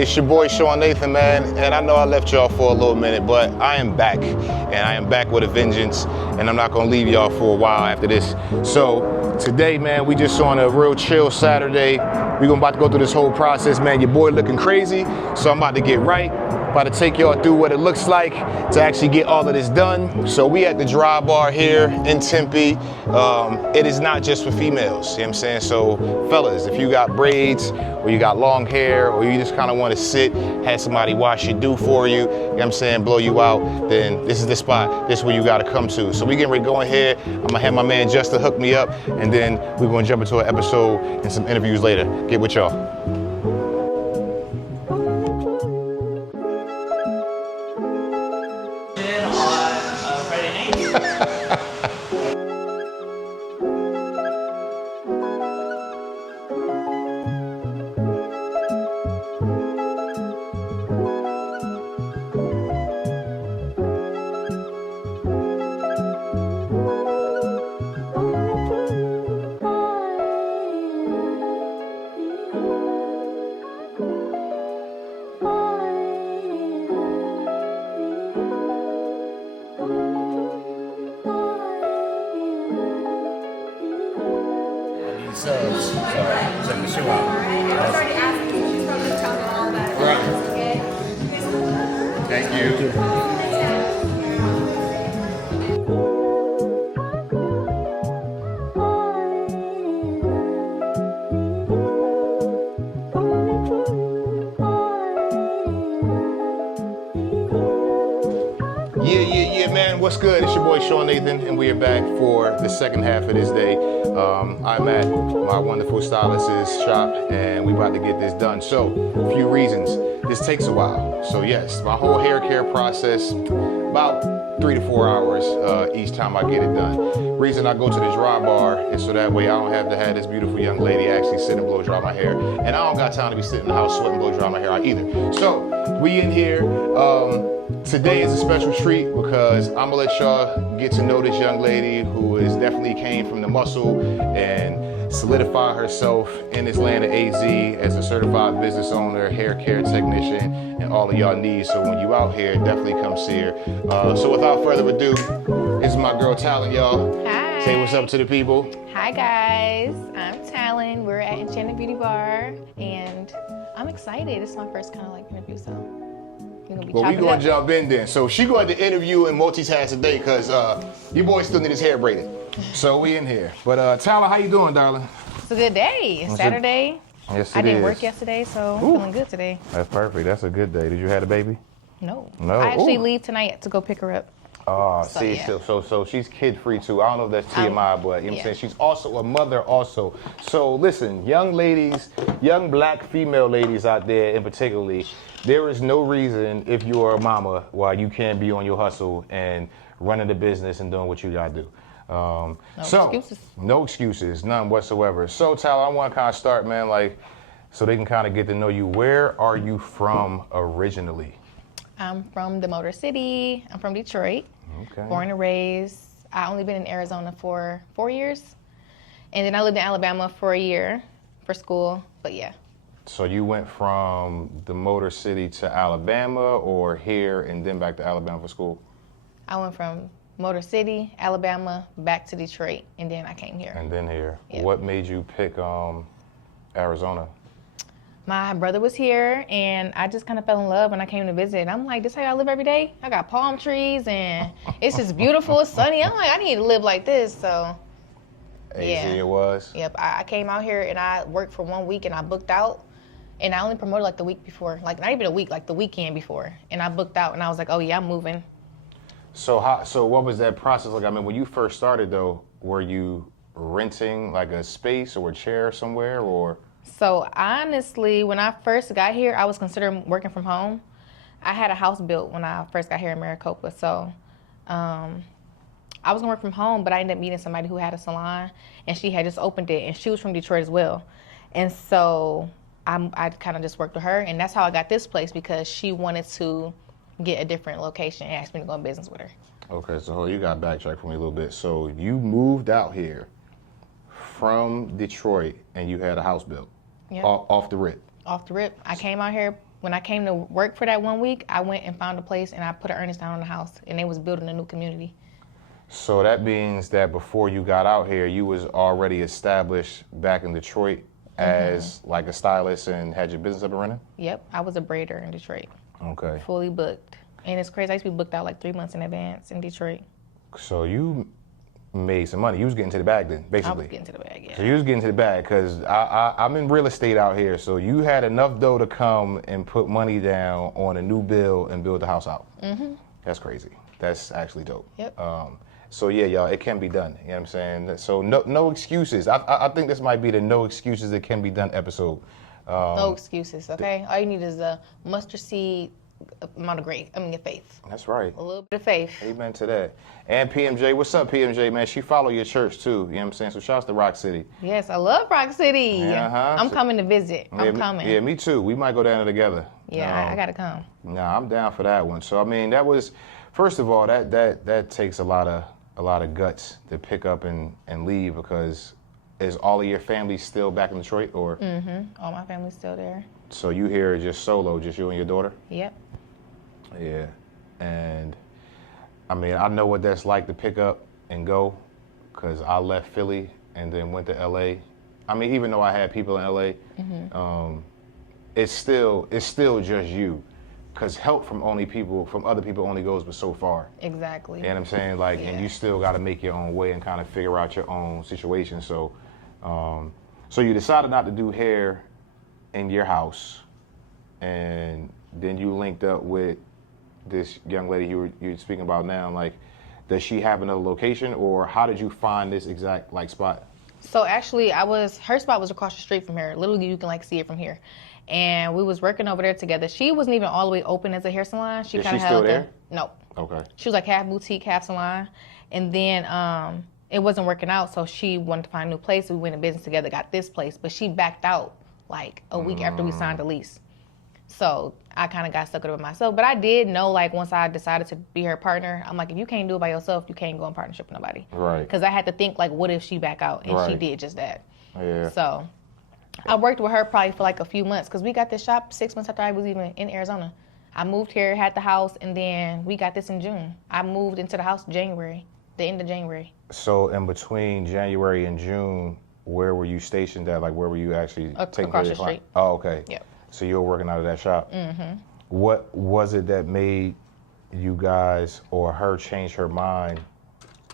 It's your boy Sean Nathan, man, and I know I left y'all for a little minute, but I am back, and I am back with a vengeance, and I'm not gonna leave y'all for a while after this. So today, man, we just on a real chill Saturday. We about to go through this whole process, man. Your boy looking crazy, so I'm about to get right. About to take y'all through what it looks like to actually get all of this done. So we at the Dry Bar here in Tempe. It is not just for females, you know what I'm saying? So fellas, if you got braids or you got long hair or you just kind of want to sit, have somebody wash your do for you, you know what I'm saying, blow you out, then this is the spot. This is where you got to come to. So we getting ready to go ahead. I'm gonna have my man Justin hook me up, and then we're gonna jump into an episode and some interviews later. Get with y'all. Check the show out. I was already asking you. She's probably telling me all about it. Right. Okay. Thank you. Yeah, man. What's good? It's your boy Sean Nathan, and we are back for the second half of this day. I'm at my wonderful stylist's shop, and we about to get this done. So, a few reasons. This takes a while. So yes, my whole hair care process, about 3 to 4 hours each time I get it done. Reason I go to the Dry Bar is so that way I don't have to have this beautiful young lady actually sit and blow dry my hair. And I don't got time to be sitting in the house sweating blow dry my hair out either. So, we in here. Today is a special treat because I'm gonna let y'all get to know this young lady who is definitely came from the muscle and solidify herself in this land of AZ as a certified business owner, hair care technician, and all of y'all needs. So when you out here, definitely come see her. So without further ado, this is my girl Talon, y'all. Hi. Say what's up to the people. Hi guys, I'm Talon. We're at Enchanted Beauty Bar, and I'm excited. It's my first kind of like interview, so. Well, we gonna jump in then. So she going to interview and multitask today because your boy still need his hair braided. So we in here. But Talon, how you doing, darling? It's a good day. It's Saturday. Yes, I didn't work yesterday, so I'm feeling good today. That's perfect. That's a good day. Did you have a baby? No. No. I actually leave tonight to go pick her up. Oh, so she's kid free too. I don't know if that's TMI, but you know what I'm saying? She's also a mother also. So listen, young ladies, young black female ladies out there in particularly, there is no reason if you are a mama why you can't be on your hustle and running the business and doing what you gotta do. No excuses. No excuses, none whatsoever. So Tal, I want to kind of start, man, like, so they can kind of get to know you. Where are you from originally? I'm from the Motor City. I'm from Detroit. Okay. Born and raised. I only been in Arizona for 4 years. And then I lived in Alabama for a year for school, but yeah. So you went from the Motor City to Alabama or here and then back to Alabama for school? I went from Motor City, Alabama, back to Detroit, and then I came here. And then here. Yeah. What made you pick Arizona? My brother was here, and I just kind of fell in love when I came to visit. And I'm like, this how I live every day? I got palm trees, and it's just beautiful, it's sunny. I'm like, I need to live like this, so. AZ Yeah. it was? Yep, I came out here, and I worked for 1 week, and I booked out. And I only promoted like the week before, like not even a week, like the weekend before. And I booked out, and I was like, oh yeah, I'm moving. So what was that process like? I mean, when you first started though, were you renting like a space or a chair somewhere or? So honestly, when I first got here, I was considering working from home. I had a house built when I first got here in Maricopa. So I was gonna work from home, but I ended up meeting somebody who had a salon, and she had just opened it, and she was from Detroit as well. And so I kind of just worked with her, and that's how I got this place, because she wanted to get a different location and asked me to go in business with her. Okay, so you got to backtrack for me a little bit. So you moved out here from Detroit and you had a house built? Yep. Off the rip? Off the rip. I came out here when I came to work for that 1 week, I went and found a place and I put an earnest down on the house, and they was building a new community. So that means that before you got out here, you was already established back in Detroit as like a stylist and had your business up and running? Yep, I was a braider in Detroit. Okay. Fully booked. And it's crazy, I used to be booked out like 3 months in advance in Detroit. So you made some money. You was getting to the bag then, I basically. was getting to the bag, yeah. So you was getting to the bag, because I'm in real estate out here, so you had enough dough to come and put money down on a new build and build the house out. That's crazy. That's actually dope. Yep. So yeah, y'all, it can be done. You know what I'm saying? So no excuses. I think this might be the no excuses it can be done episode. No excuses, okay? All you need is a mustard seed amount of faith. That's right. A little bit of faith. Amen to that. And PMJ, what's up, PMJ, man? She follow your church too. You know what I'm saying? So shouts to Rock City. Yes, I love Rock City. Uh-huh. I'm coming to visit. I'm coming. Yeah, me too. We might go down there together. Yeah, I gotta come. Nah, I'm down for that one. So I mean, that was, first of all, that takes a lot of guts to pick up and leave, because is all of your family still back in Detroit, or? All my family's still there. So you here just solo, just you and your daughter? Yep. Yeah. And I mean, I know what that's like to pick up and go, because I left Philly and then went to LA. I mean, even though I had people in LA, it's still just you, because help from other people only goes but so far. Exactly. You know what I'm saying? Like, Yeah. And you still got to make your own way and kind of figure out your own situation. So, so you decided not to do hair in your house, and then you linked up with this young lady you're speaking about now. Like, does she have another location, or how did you find this exact spot? So actually, her spot was across the street from here. Literally, you can see it from here. And we was working over there together. She wasn't even all the way open as a hair salon. She Is kind of she had still like there? No. Okay. She was like half boutique, half salon. And then it wasn't working out, so she wanted to find a new place. We went in business together, got this place, but she backed out like a week after we signed the lease. So I kind of got stuck with it myself. But I did know, once I decided to be her partner, I'm like, if you can't do it by yourself, you can't go in partnership with nobody. Right. Because I had to think, what if she back out? And she Right. did just that. Yeah. So I worked with her probably for a few months, because we got this shop 6 months after I was even in Arizona. I moved here, had the house, and then we got this in June. I moved into the house the end of January. So in between January and June, where were you stationed at? Where were you actually taking care of your client? Street. Oh, okay. Yep. So you were working out of that shop. What was it that made you guys or her change her mind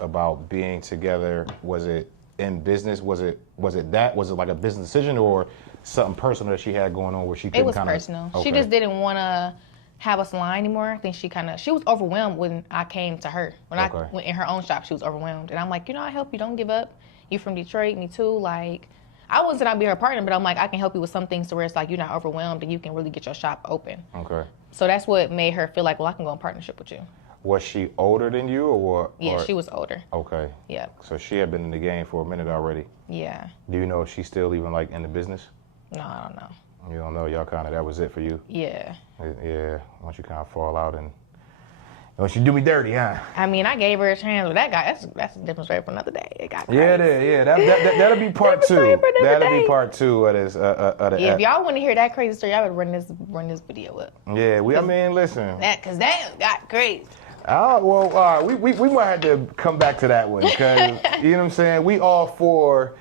about being together? Was it in business? Was it like a business decision, or something personal that she had going on where she couldn't It was kind of? personal. Okay. She just didn't want to have a salon anymore. I think she was overwhelmed when I came to her. When I went in her own shop, she was overwhelmed. And I'm like, I help you. Don't give up. You from Detroit, me too. I wasn't saying I'd be her partner, but I'm like, I can help you with some things to where it's you're not overwhelmed and you can really get your shop open. Okay. So that's what made her feel like, well, I can go in partnership with you. Was she older than you, or? Yeah, she was older. Okay. Yeah. So she had been in the game for a minute already. Yeah. Do you know if she's still even in the business? No, I don't know. You don't know. Y'all that was it for you. Yeah. Yeah. Once you kind of fall out and once you do me dirty, huh? I mean, I gave her a chance with that guy. That's a different story for another day. It got crazy. Yeah, that'll be part two. That'll be part two of this. Yeah, if y'all want to hear that crazy story, I would run this video up. Yeah, listen. Because that got crazy. Well, we might have to come back to that one, because you know what I'm saying. We all for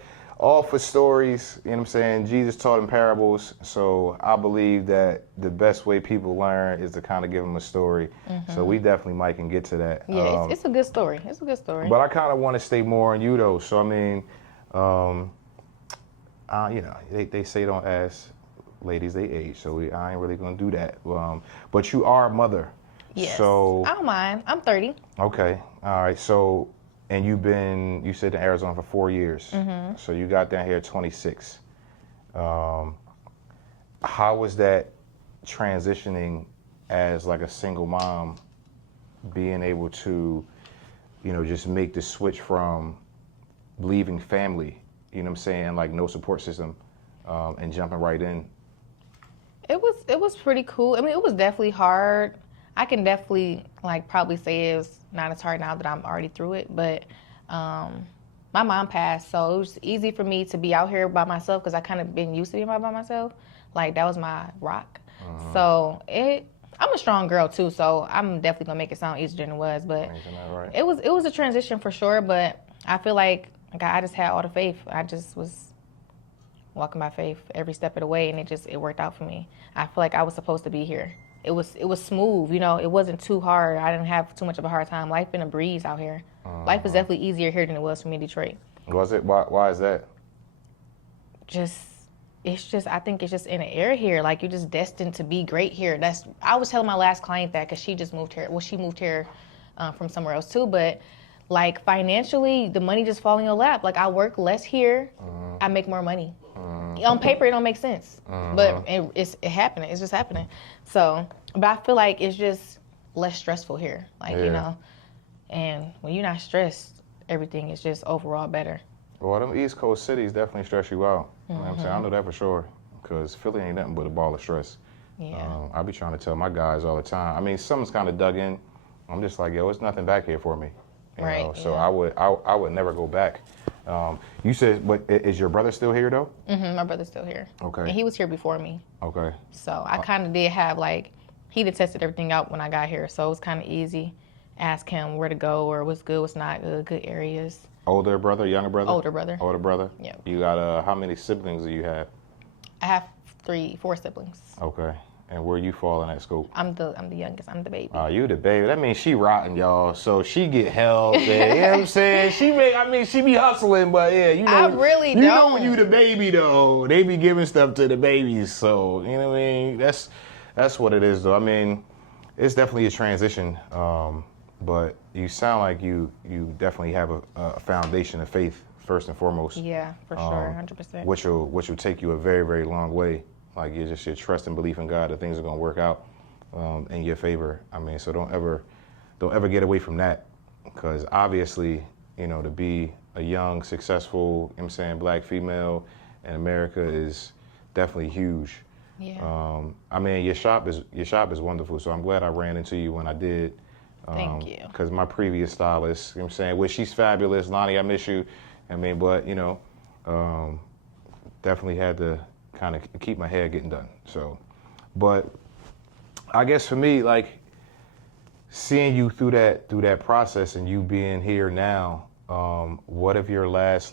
stories. You know what I'm saying. Jesus taught in parables, so I believe that the best way people learn is to kind of give them a story. So we definitely might can get to that. Yeah, it's a good story. It's a good story. But I kind of want to stay more on you though. So I mean, they say don't ask ladies they age, so I ain't really gonna do that. But you are a mother. Yes. So I don't mind. I'm 30. Okay. All right. So, and you said in Arizona for 4 years. So you got down here at 26. How was that transitioning as a single mom, being able to, just make the switch from leaving family, you know what I'm saying, no support system, and jumping right in? It was pretty cool. I mean, it was definitely hard. I can definitely probably say it's not as hard now that I'm already through it, but my mom passed, so it was easy for me to be out here by myself, because I kind of been used to being by myself. That was my rock. So I'm a strong girl too, so I'm definitely gonna make it sound easier than it was. But Right. it was a transition for sure. But I feel like I just had all the faith. I just was walking by faith every step of the way, and it worked out for me. I feel like I was supposed to be here. It was smooth, you know. It wasn't too hard. I didn't have too much of a hard time. Life been a breeze out here. Life is definitely easier here than it was for me in Detroit. Was it? Why is that? I think it's just in the air here. Like, you're just destined to be great here. I was telling my last client that because she just moved here. Well, she moved here from somewhere else too, but like financially, the money just falls in your lap. Like, I work less here, I make more money. On paper, it don't make sense, but it's happening. It's just happening. So, but I feel like it's just less stressful here. Like, you know, and when you're not stressed, everything is just overall better. Well, them East Coast cities definitely stress you out. You know what I'm saying? I know that for sure, because Philly ain't nothing but a ball of stress. Yeah. I be trying to tell my guys all the time. I mean, something's kind of dug in. I'm just like, yo, it's nothing back here for me. You know? So I would never go back. You said, but is your brother still here though? My brother's still here. Okay. And he was here before me. Okay. So I kind of did have he did tested everything out when I got here, so it was kind of easy. Ask him where to go or what's good, what's not good areas. Older brother, younger brother? Older brother. Older brother? Yep. You got, how many siblings do you have? I have 4 siblings. Okay. And where you fall in that scope? I'm the youngest. I'm the baby. You the baby. That means she rotten, y'all. So she get held. You know what I'm saying? She be hustling, but yeah, you know. I really you don't. know when you the baby though, they be giving stuff to the babies. So you know what I mean. That's what it is though. I mean, it's definitely a transition. But you sound like you definitely have a foundation of faith first and foremost. Yeah, for sure, 100%. Which will take you a very, very long way. Like your trust and belief in God that things are gonna work out in your favor. I mean, so don't ever get away from that, because obviously, you know, to be a young, successful, you know what I'm saying, black female in America is definitely huge. Yeah. I mean, your shop is wonderful. So I'm glad I ran into you when I did. Thank you. Because my previous stylist, you know what I'm saying, which she's fabulous, Lonnie, I miss you. I mean, but you know, definitely had to kind of keep my hair getting done. So, but I guess for me, like seeing you through that process and you being here now, what have your last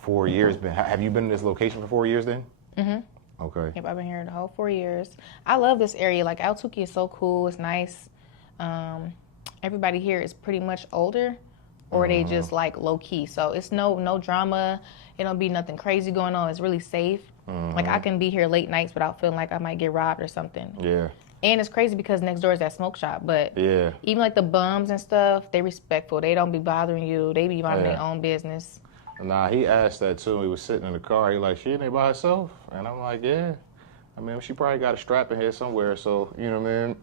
4 years been? Have you been in this location for 4 years then? Mm-hmm. Okay. Yep, I've been here the whole 4 years. I love this area. Like, Altuki is so cool. It's nice. Everybody here is pretty much older, or they just low key. So it's no drama. It don't be nothing crazy going on. It's really safe. Like, I can be here late nights without feeling like I might get robbed or something. Yeah. And it's crazy because next door is that smoke shop. But yeah, even the bums and stuff, they respectful. They don't be bothering you. They be minding their own business. Nah, he asked that too. We was sitting in the car. He like, she in there by herself? And I'm like, yeah. I mean, she probably got a strap in here somewhere, so, you know what I mean?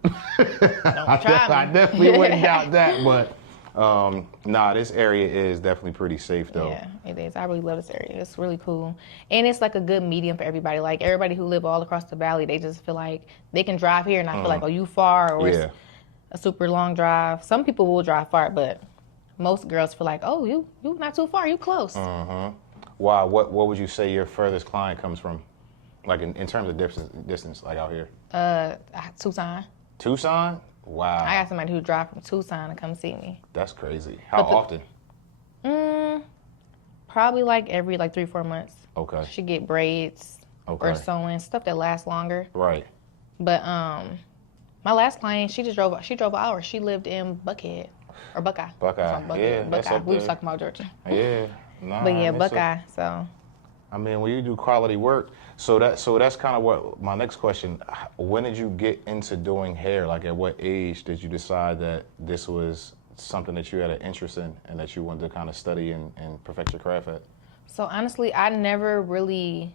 I definitely wouldn't doubt that, but nah, this area is definitely pretty safe, though. Yeah, it is. I really love this area. It's really cool. And it's a good medium for everybody. Like, everybody who live all across the valley, they just feel like they can drive here and not feel like, oh, you far, or it's a super long drive. Some people will drive far, but most girls feel like, oh, you not too far, you close. Wow, what would you say your furthest client comes from? Like in terms of distance, like out here? Tucson. Tucson? Wow. I got somebody who drive from Tucson to come see me. That's crazy. How often? Probably every 3-4 months. Okay. She get braids or sewing, stuff that lasts longer. Right. But my last client, she drove an hour. She lived in Buckhead or Buckeye. Buckeye. Yeah. Buckeye. We was talking about Georgia. Yeah. Nah, but yeah, Buckeye. So. I mean, when you do quality work, so that's kind of what my next question. When did you get into doing hair? Like, at what age did you decide that this was something that you had an interest in and that you wanted to kind of study and perfect your craft at? So honestly, I never really.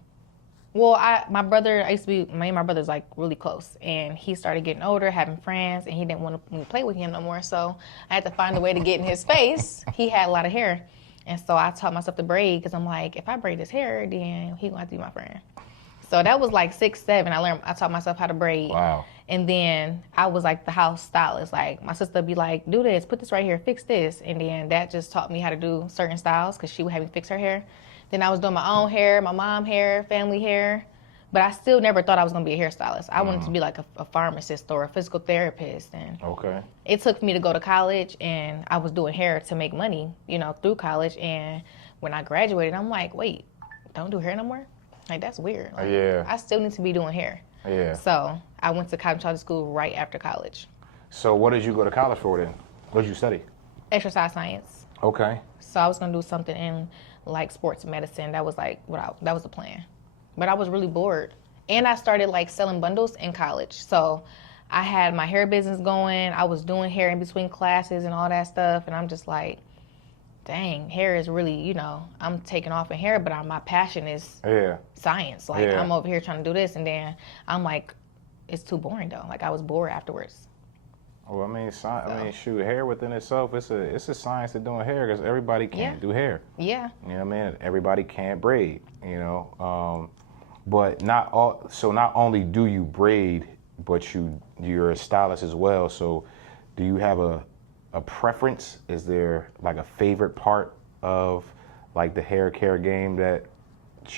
Well, my brother, me and my brother's really close, and he started getting older, having friends, and he didn't want to play with him no more. So I had to find a way to get in his face. He had a lot of hair. And so I taught myself to braid, because I'm like, if I braid his hair, then he gonna have to be my friend. So that was 6, 7. I taught myself how to braid. Wow. And then I was the house stylist. My sister would be like, do this, put this right here, fix this. And then that just taught me how to do certain styles, because she would have me fix her hair. Then I was doing my own hair, my mom hair, family hair. But I still never thought I was going to be a hairstylist. I wanted to be like a pharmacist or a physical therapist. And Okay. it took me to go to college, and I was doing hair to make money, through college. And when I graduated, I'm like, wait, don't do hair no more? Like, that's weird. Like, Yeah. I still need to be doing hair. Yeah. So I went to cosmetology school right after college. So what did you go to college for then? What did you study? Exercise science. Okay. So I was gonna do something in like sports medicine. That was like that was the plan. But I was really bored. And I started like selling bundles in college. So I had my hair business going. I was doing hair in between classes and all that stuff. And I'm just like, dang, hair is really, I'm taking off in hair, but my passion is science. Like, I'm over here trying to do this, and then I'm like, it's too boring though. Like, I was bored afterwards. Well, I mean, shoot, hair within itself, it's a science to doing hair, because everybody can't do hair. Yeah. You know what I mean? Everybody can't braid, but not only do you braid, but you're a stylist as well. So do you have a preference? Is there like a favorite part of like the hair care game that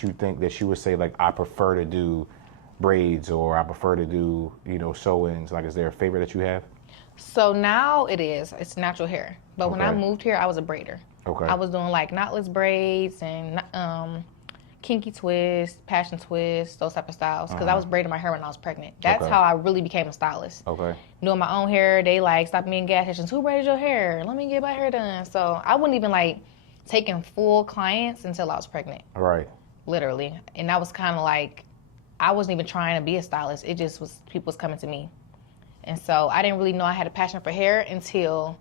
you think that you would say, like, I prefer to do braids, or I prefer to do, sew-ins? Like, is there a favorite that you have? So now it's natural hair. But when I moved here, I was a braider. Okay. I was doing like knotless braids and kinky twists, passion twists, those type of styles. Because I was braiding my hair when I was pregnant. That's how I really became a stylist. Okay. Doing my own hair, they like stopped me in gas stations. Who braided your hair? Let me get my hair done. So I wouldn't even like taking full clients until I was pregnant. Right. Literally. And that was kind of like, I wasn't even trying to be a stylist. It just was, people was coming to me. And so I didn't really know I had a passion for hair until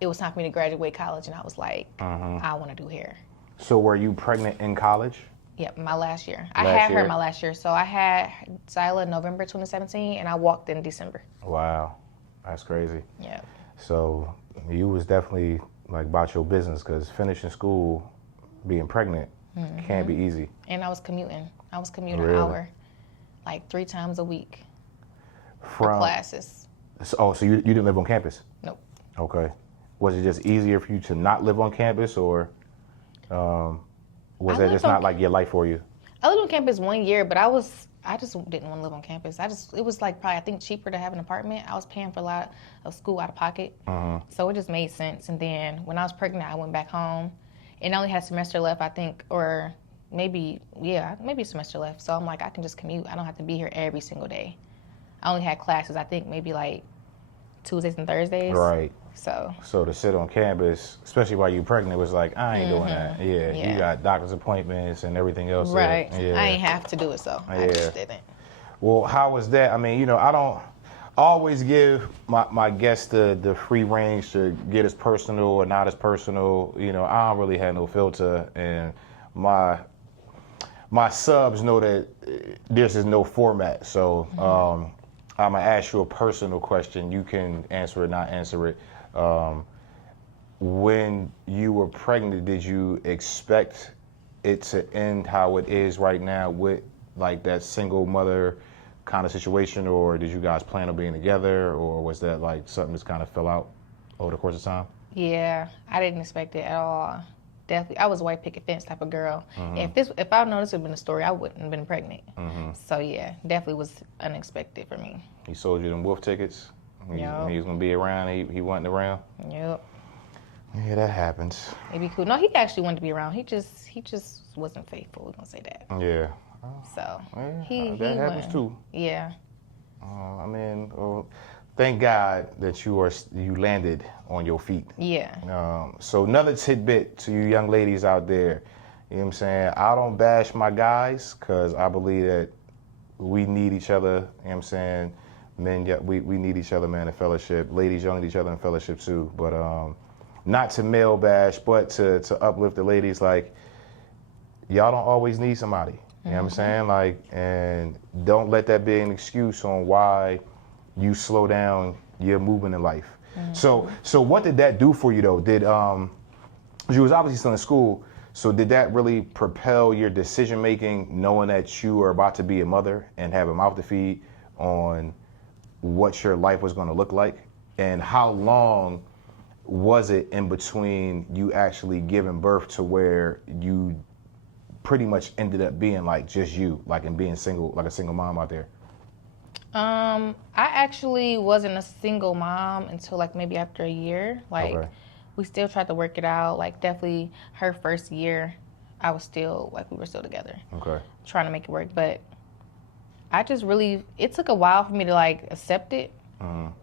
it was time for me to graduate college. And I was like, I want to do hair. So were you pregnant in college? Yep, my last year. I had her my last year. So I had Zyla in November 2017, and I walked in December. Wow. That's crazy. Yeah. So you was definitely like about your business, because finishing school, being pregnant, can't be easy. And I was commuting. An hour, like 3 times a week for classes. So you didn't live on campus? Nope. Okay. Was it just easier for you to not live on campus, or was that just not like your life for you? I lived on campus 1 year, but I just didn't want to live on campus. It was like probably, I think, cheaper to have an apartment. I was paying for a lot of school out of pocket. So it just made sense. And then when I was pregnant, I went back home, and I only had a semester left, I think, or maybe a semester left. So I'm like, I can just commute. I don't have to be here every single day. I only had classes, I think, maybe like Tuesdays and Thursdays. Right. So to sit on campus, especially while you're pregnant, was like, I ain't doing that. Yeah, you got doctor's appointments and everything else. Right. Yeah. I ain't have to do it, so I just didn't. Well, how was that? I mean, I don't always give my guests the free range to get as personal or not as personal. I don't really have no filter, and my subs know that this is no format. So I'm gonna ask you a personal question. You can answer it, not answer it. When you were pregnant, did you expect it to end how it is right now with like that single mother kind of situation, or did you guys plan on being together, or was that like something just kind of fell out over the course of time? Yeah, I didn't expect it at all. Definitely, I was a white picket fence type of girl. If I known this would have been a story, I wouldn't have been pregnant. So yeah, definitely was unexpected for me. He sold you them wolf tickets. Yep. He was gonna be around. He wasn't around. Yep. Yeah, that happens. It'd be cool. No, he actually wanted to be around. He just wasn't faithful. We're gonna say that. Yeah. So that happens too. Yeah. Thank God that you landed on your feet. Yeah. So another tidbit to you young ladies out there, you know what I'm saying? I don't bash my guys, because I believe that we need each other, you know what I'm saying? Men, we need each other, man, in fellowship. Ladies, y'all need each other in fellowship too. But not to male bash, but to uplift the ladies, like, y'all don't always need somebody. You know what I'm saying? Like, and don't let that be an excuse on why you slow down your movement in life. So what did that do for you though? Did you was obviously still in school, so did that really propel your decision making, knowing that you were about to be a mother and have a mouth to feed, on what your life was going to look like? And how long was it in between you actually giving birth to where you pretty much ended up being like just you, like and being single, like a single mom out there? I actually wasn't a single mom until like maybe after a year. Like Okay. we still tried to work it out. Like definitely her first year, I was still like we were still together. Okay. Trying to make it work, but I just really it took a while for me to like accept it.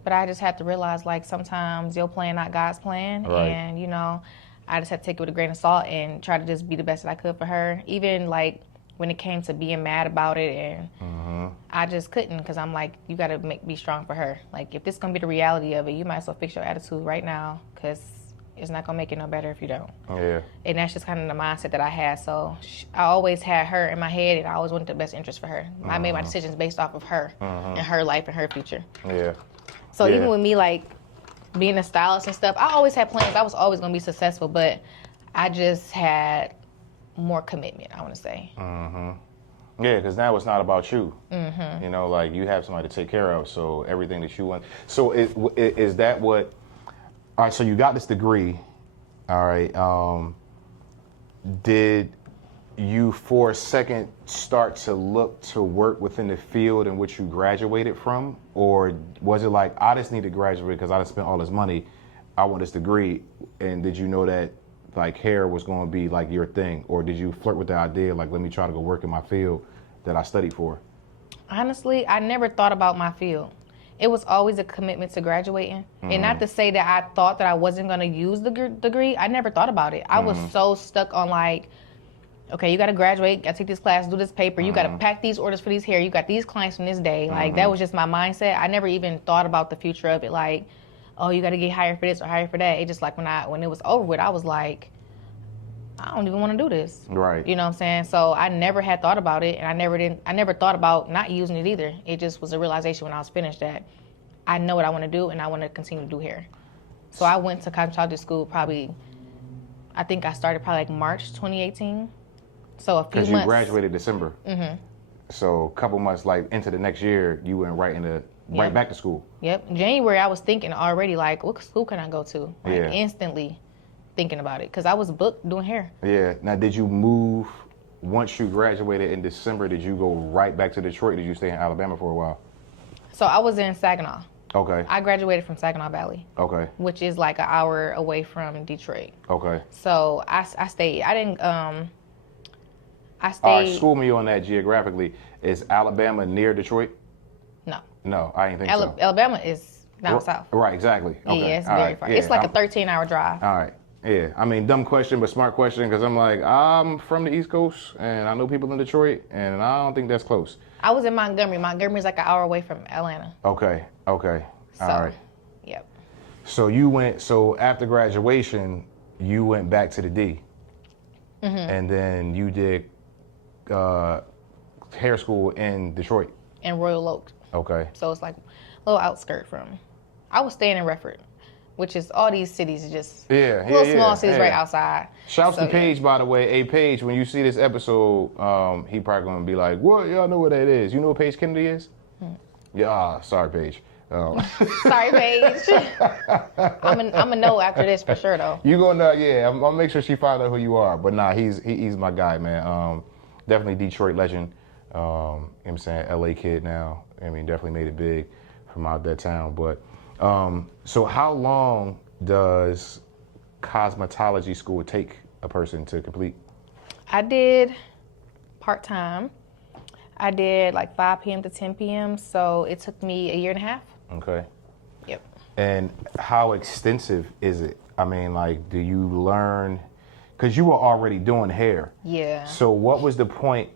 But I just had to realize like sometimes your plan not God's plan, Right. and you know, I just had to take it with a grain of salt and try to just be the best that I could for her. Even like when it came to being mad about it, and I just couldn't because I'm like, you got to be strong for her. Like if this gonna be the reality of it, you might as well fix your attitude right now because it's not gonna make it no better if you don't. Yeah. And that's just kind of the mindset that I had. So I always had her in my head, and I always wanted the best interest for her. I made my decisions based off of her and her life and her future. Yeah. So Yeah. even with me like being a stylist and stuff, I always had plans. I was always gonna be successful, but I just had more commitment, I want to say. Yeah, because now it's not about you. You know, like you have somebody to take care of, so everything that you want. So is that what? All right. So you got this degree. All right. Did you for a second start to look to work within the field in which you graduated from, or was it like I just need to graduate because I just spent all this money, I want this degree, and did you know that like hair was going to be like your thing, or did you flirt with the idea like let me try to go work in my field that I studied for? Honestly, I never thought about my field. It was always a commitment to graduating. And not to say that I thought that I wasn't going to use the degree. I never thought about it. I was so stuck on like, okay, you got to graduate, got to take this class, do this paper, you got to pack these orders for these hair, you got these clients from this day. Like that was just my mindset. I never even thought about the future of it, like, oh, you got to get hired for this or hired for that. It just like when it was over with, I was like, I don't even want to do this. Right. You know what I'm saying? So I never had thought about it, and I never thought about not using it either. It just was a realization when I was finished that I know what I want to do, and I want to continue to do hair. So I went to cosmetology school I think I started probably like March 2018. So a few months. Because you graduated December. So a couple months like into the next year, you went right back to school. Yep. In January, I was thinking already like, what school can I go to? Like Yeah. instantly thinking about it because I was booked doing hair. Yeah. Now, did you move once you graduated in December? Did you go right back to Detroit? Did you stay in Alabama for a while? So I was in Saginaw. Okay. I graduated from Saginaw Valley. Okay. Which is like an hour away from Detroit. Okay. So I stayed. I didn't. I stayed. All right. School me on that geographically. Is Alabama near Detroit? No. No, I didn't think so. Alabama is down south. Right. Exactly. Okay. Yeah, it's All very right. far. Yeah, It's like a 13-hour drive. All right. Yeah. I mean, dumb question, but smart question because I'm like, I'm from the East Coast and I know people in Detroit and I don't think that's close. I was in Montgomery. Montgomery's like an hour away from Atlanta. Okay. Okay. So, All right. Yep. So after graduation, you went back to the D. And then you did hair school in Detroit. In Royal Oak. Okay. So it's like a little outskirt from. I was staying in Redford, which is all these cities are just little small cities right outside. Shouts So, to Paige, by the way. Hey, Paige, when you see this episode, he probably going to be like, what? Y'all know what that is. You know what Paige Kennedy is? Yeah, sorry, Paige. Sorry, Paige. I'm a know after this for sure, though. You gonna I'll make sure she find out who you are. But nah, he's my guy, man. Definitely Detroit legend. You know what I'm saying? LA kid now. I mean, definitely made it big from out that town. But so how long does cosmetology school take a person to complete? I did part-time. I did like 5 p.m. to 10 p.m. So it took me a year and a half. Okay. Yep. And how extensive is it? I mean, like, do you learn? Because you were already doing hair. Yeah. So what was the point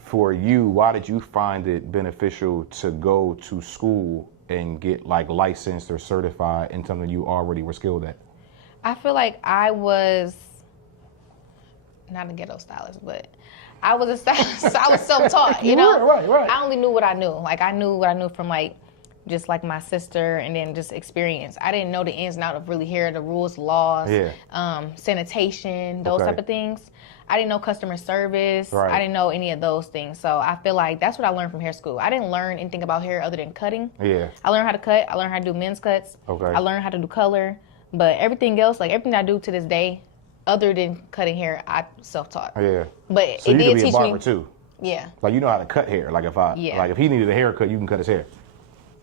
for you? Why did you find it beneficial to go to school and get like licensed or certified in something you already were skilled at? I feel like I was not a ghetto stylist, but I was a stylist. I was self-taught, you know? Right. I only knew what I knew. Like, I knew what I knew from, like, just, like, my sister and then just experience. I didn't know the ins and outs of really hair, the rules, laws, sanitation, those type of things. I didn't know customer service. Right. I didn't know any of those things. So I feel like that's what I learned from hair school. I didn't learn anything about hair other than cutting. Yeah. I learned how to cut. I learned how to do men's cuts. Okay. I learned how to do color. But everything else, like everything I do to this day, other than cutting hair, I self-taught. Yeah. But So it you did could be a teach barber me. too. Yeah, Like you know how to cut hair. Like if he needed a haircut, you can cut his hair.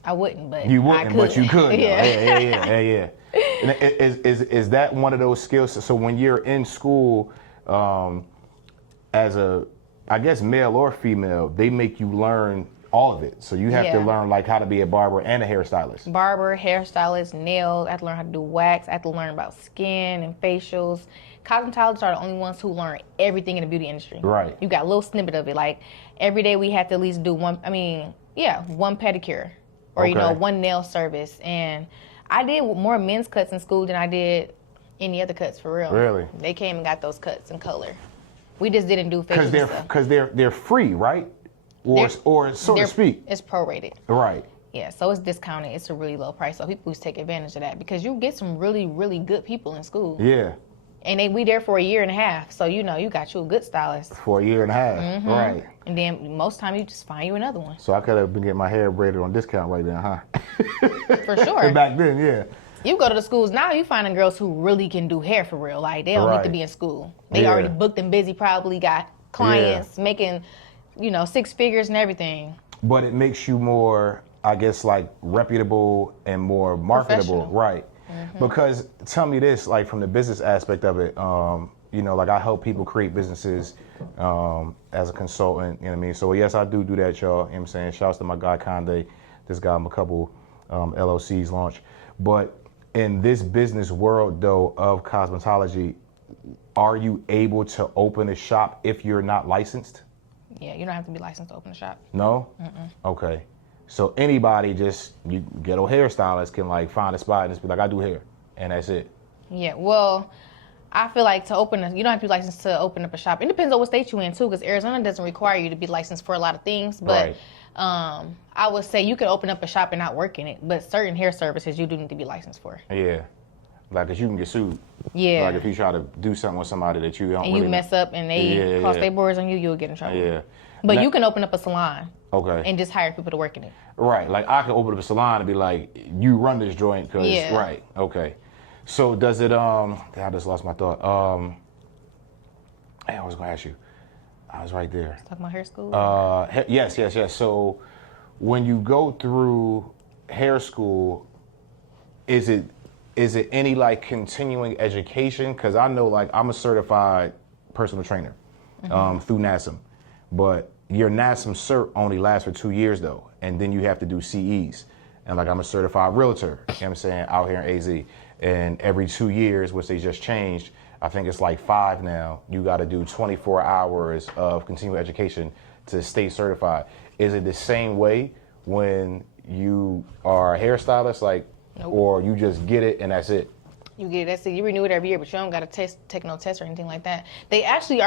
I wouldn't, but You I wouldn't, could. but you could. Yeah. Yeah. And is that one of those skills? So when you're in school, as a, I guess male or female, they make you learn all of it. So you have to learn like how to be a barber and a hairstylist. Barber, hairstylist, nails. I had to learn how to do wax. I had to learn about skin and facials. Cosmetologists are the only ones who learn everything in the beauty industry. Right. You got a little snippet of it. Like every day we had to at least do one pedicure or, one nail service. And I did more men's cuts in school than I did any other cuts for real. Really? They came and got those cuts in color. We just didn't do facials and stuff. Because they're free, right? Or so to speak. It's prorated. Right. Yeah, so it's discounted. It's a really low price. So people take advantage of that because you get some really, really good people in school. Yeah. And we there for a year and a half. So, you get you a good stylist. For a year and a half. Right. And then most time you just find you another one. So I could have been getting my hair braided on discount right now, huh? For sure. Back then, yeah. You go to the schools now, you finding girls who really can do hair for real. Like, they don't need to be in school. They already booked and busy, probably got clients making, 6 figures and everything. But it makes you more, I guess, like reputable and more marketable. Right. Because tell me this, like from the business aspect of it, like I help people create businesses as a consultant, you know what I mean? So yes, I do that, y'all. You know what I'm saying? Shouts to my guy Conde. This got him a couple LLCs launched. But in this business world though of cosmetology, are you able to open a shop if you're not licensed? Yeah, you don't have to be licensed to open a shop. No? Okay. So anybody ghetto hairstylist can like find a spot and just be like, I do hair, and that's it. Yeah, well, I feel like you don't have to be licensed to open up a shop. It depends on what state you're in too, because Arizona doesn't require you to be licensed for a lot of things. But I would say you can open up a shop and not work in it, but certain hair services you do need to be licensed for. Yeah. Like, cause you can get sued. Yeah. Like if you try to do something with somebody that you don't and really you mess up and they cross their boards on you, you'll get in trouble. Yeah. But you can open up a salon. Okay. And just hire people to work in it. Right. Like I can open up a salon and be like, you run this joint, cause right. Okay. So does it? I just lost my thought. Hey, I was gonna ask you. I was right there. Talking about hair school. Yes. So when you go through hair school, is it any like continuing education? Because I know like I'm a certified personal trainer through NASM, but your NASM cert only lasts for 2 years though, and then you have to do CEs. And like I'm a certified realtor, you know what I'm saying, out here in AZ. And every 2 years, which they just changed, I think it's like 5 now, you got to do 24 hours of continuing education to stay certified. Is it the same way when you are a hairstylist, like, or you just get it and that's it? You get it, that's it. You renew it every year, but you don't got to take no test or anything like that. They actually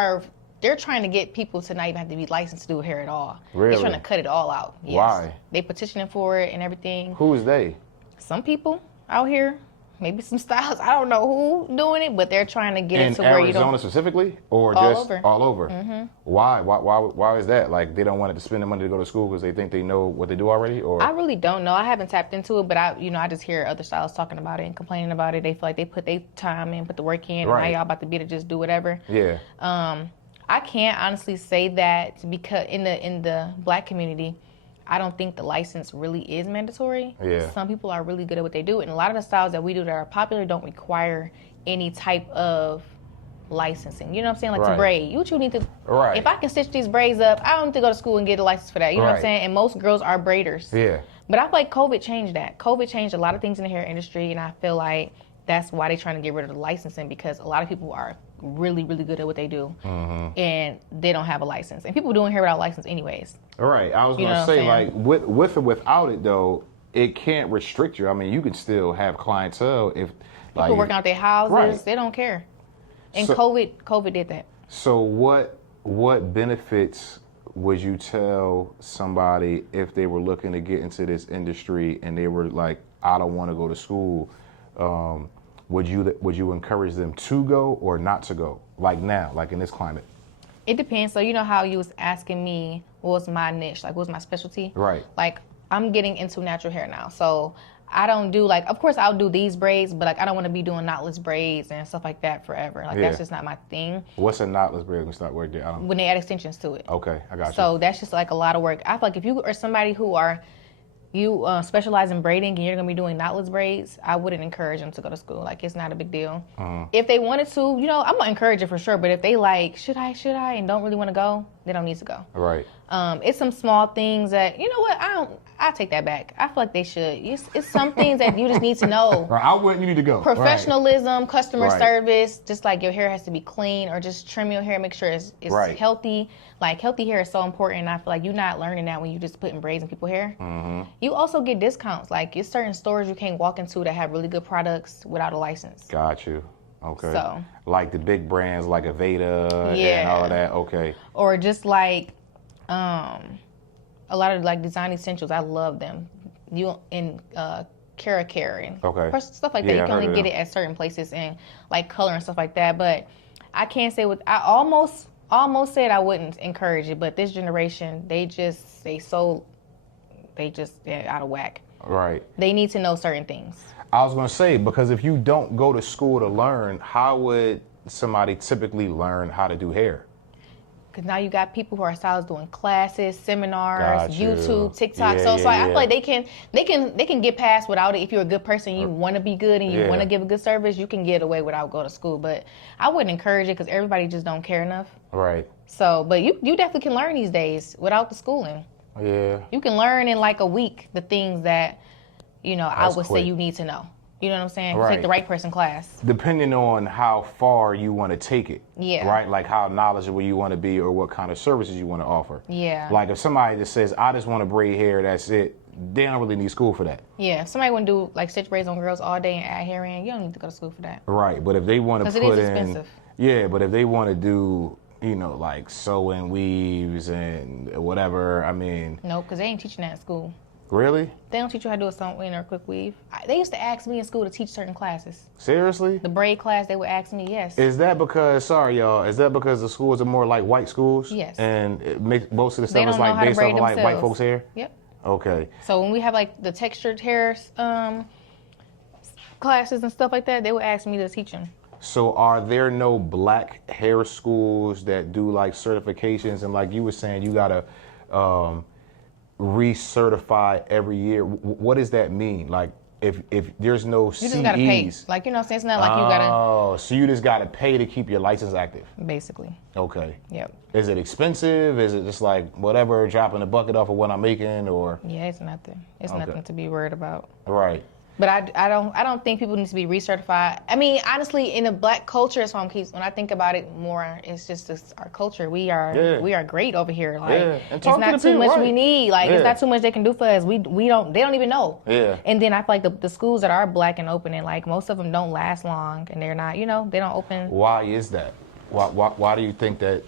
they're trying to get people to not even have to be licensed to do hair at all. Really? They're trying to cut it all out. Yes. Why? They petitioning for it and everything. Who is they? Some people out here. Maybe some stylists. I don't know who doing it, but they're trying to get it to where you don't. In Arizona specifically, or all just over. all over? Why? Why is that? Like they don't want it to spend the money to go to school because they think they know what they do already, or? I really don't know. I haven't tapped into it, but I just hear other stylists talking about it and complaining about it. They feel like they put their time in, put the work in, and now y'all about to be to just do whatever. Yeah. I can't honestly say that because in the Black community, I don't think the license really is mandatory. Yeah. Some people are really good at what they do, and a lot of the styles that we do that are popular don't require any type of licensing. You know what I'm saying? Like to braid. What you need to... Right. If I can stitch these braids up, I don't need to go to school and get a license for that. You know what I'm saying? And most girls are braiders. Yeah. But I feel like COVID changed that. COVID changed a lot of things in the hair industry, and I feel like that's why they're trying to get rid of the licensing, because a lot of people are really, really good at what they do, and they don't have a license. And people doing hair without a license anyways. All right. I was going to say, like, with or without it, though, it can't restrict you. I mean, you can still have clientele if... like, people working out their houses, they don't care. And so, COVID did that. So what benefits would you tell somebody if they were looking to get into this industry and they were like, I don't want to go to school? Would you encourage them to go or not to go? Like now, like in this climate? It depends. So you know how you was asking me what was my niche, like what was my specialty? Right. Like I'm getting into natural hair now. So I don't do like, of course I'll do these braids, but like I don't want to be doing knotless braids and stuff like that forever. Like that's just not my thing. What's a knotless braid when you start work there? When they add extensions to it. Okay, I got you. So that's just like a lot of work. I feel like if you are somebody who specialize in braiding and you're gonna be doing knotless braids, I wouldn't encourage them to go to school. Like it's not a big deal. If they wanted to, you know, I'm gonna encourage it for sure. But if they like, should I, and don't really want to go, they don't need to go. Right. It's some small things that, you know what, I take that back. I feel like they should. It's some things that you just need to know. Right. You need to go. Professionalism, customer service, just like your hair has to be clean, or just trim your hair, make sure it's healthy. Like healthy hair is so important, and I feel like you're not learning that when you just putting braids in people's hair. You also get discounts. Like it's certain stores you can't walk into that have really good products without a license. Got you. Okay. So like the big brands like Aveda and all of that. Okay. Or just like a lot of like design essentials, I love them. You in Cara and stuff like that. You can only get it at certain places and like color and stuff like that. But I can't say I almost said I wouldn't encourage it, but this generation they're out of whack. Right. They need to know certain things. I was gonna say, because if you don't go to school to learn, how would somebody typically learn how to do hair? Because now you got people who are stylists doing classes, seminars, YouTube, TikTok. So I feel like they can get past without it. If you're a good person, you want to be good and you want to give a good service, you can get away without going to school. But I wouldn't encourage it because everybody just don't care enough. Right. So, but you definitely can learn these days without the schooling. Yeah. You can learn in like a week the things that, you know, I would say you need to know. You know what I'm saying? Right. Take the right person class. Depending on how far you want to take it. Yeah. Right? Like how knowledgeable you want to be or what kind of services you want to offer. Yeah. Like if somebody just says, I just want to braid hair, that's it, they don't really need school for that. Yeah. If somebody want to do like stitch braids on girls all day and add hair in, you don't need to go to school for that. Right. But if they want to put in... Because it is expensive. Yeah, but if they want to do, you know, like sew-in weaves and whatever, I mean... No, because they ain't teaching that in school. Really? They don't teach you how to do a sew-in or a quick weave. They used to ask me in school to teach certain classes. Seriously? The braid class, they would ask me, yes. Is that because, sorry y'all, is that because the schools are more like white schools? Yes. And it makes, most of the They stuff is don't know like how to based off braid of like white themselves. folks' hair? Yep. Okay. So when we have like the textured hair classes and stuff like that, they would ask me to teach them. So are there no black hair schools that do like certifications, and like you were saying, you gotta recertify every year? What does that mean? Like if there's no CEs, you just gotta pay. Like, you know what I'm saying? It's not like you gotta. Oh, so you just gotta pay to keep your license active. Basically. Okay. Yep. Is it expensive? Is it just like whatever, dropping the bucket off of what I'm making, or? Yeah, it's nothing. It's nothing to be worried about. Right. But I don't think people need to be recertified. I mean, honestly, in the black culture, it's when I think about it more, it's just our culture. We are great over here. Like it's not too much we need. Like it's not too much they can do for us. They don't even know. Yeah. And then I feel like the schools that are black and open, and like most of them don't last long, and they're not, you know, they don't open. Why is that? Why do you think that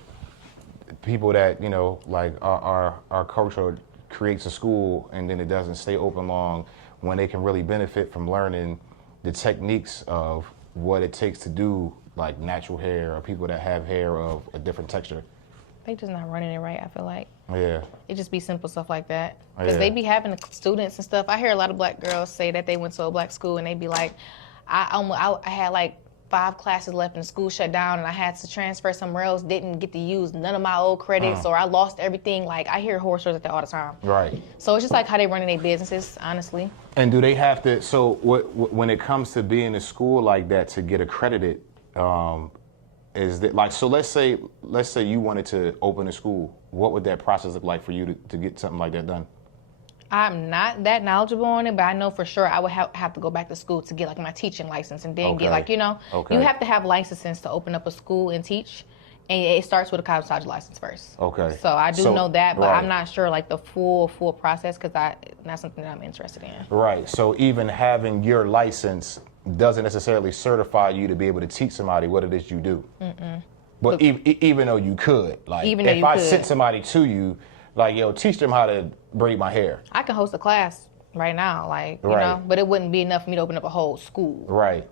people that, you know, like our culture creates a school and then it doesn't stay open long, when they can really benefit from learning the techniques of what it takes to do like natural hair, or people that have hair of a different texture? They just not running it right, I feel like. Yeah. It just be simple stuff like that. Because they be having students and stuff. I hear a lot of black girls say that they went to a black school and they be like, I had like 5 classes left and the school shut down and I had to transfer somewhere else, didn't get to use none of my old credits, or I lost everything. Like, I hear horror stories like that all the time. Right. So it's just like how they running their businesses, honestly. And do they have to, so when it comes to being in a school like that to get accredited, is that like, so let's say you wanted to open a school, what would that process look like for you to get something like that done? I'm not that knowledgeable on it, but I know for sure I would have to go back to school to get like my teaching license, and then get like, you know, you have to have licenses to open up a school and teach, and it starts with a college license first. Okay. So I do know that, but I'm not sure like the full process, because that's something that I'm interested in. Right. So even having your license doesn't necessarily certify you to be able to teach somebody what it is you do. Mm-mm. But even though you could, like, if I sent somebody to you, like, yo, teach them how to braid my hair. I can host a class right now, like, you know, but it wouldn't be enough for me to open up a whole school. Right.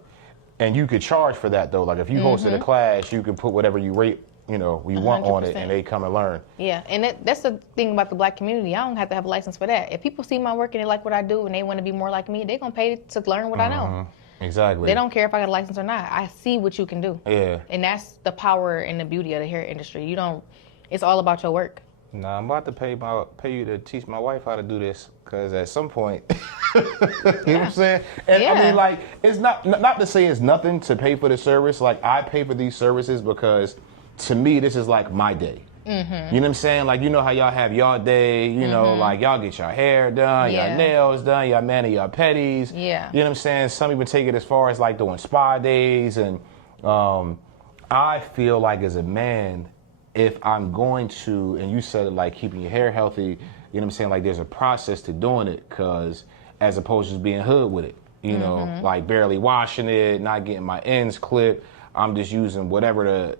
And you could charge for that, though. Like, if you hosted a class, you could put whatever you rate you know, we want on it, 100%. and they come and learn. Yeah, and that's the thing about the Black community. I don't have to have a license for that. If people see my work and they like what I do and they want to be more like me, they're going to pay to learn what I know. Exactly. They don't care if I got a license or not. I see what you can do. Yeah. And that's the power and the beauty of the hair industry. It's all about your work. Nah, I'm about to pay you to teach my wife how to do this, because at some point, you know what I'm saying? And I mean, like, it's not to say it's nothing to pay for the service. Like, I pay for these services because, to me, this is like my day. You know what I'm saying? Like, you know how y'all have y'all day, you know, like y'all get your hair done, your nails done, y'all mani, your petties. Yeah. You know what I'm saying? Some even take it as far as like doing spa days. And I feel like as a man, if I'm going to, and you said it, like keeping your hair healthy, you know what I'm saying? Like there's a process to doing it, because as opposed to just being hood with it, you know, like barely washing it, not getting my ends clipped. I'm just using whatever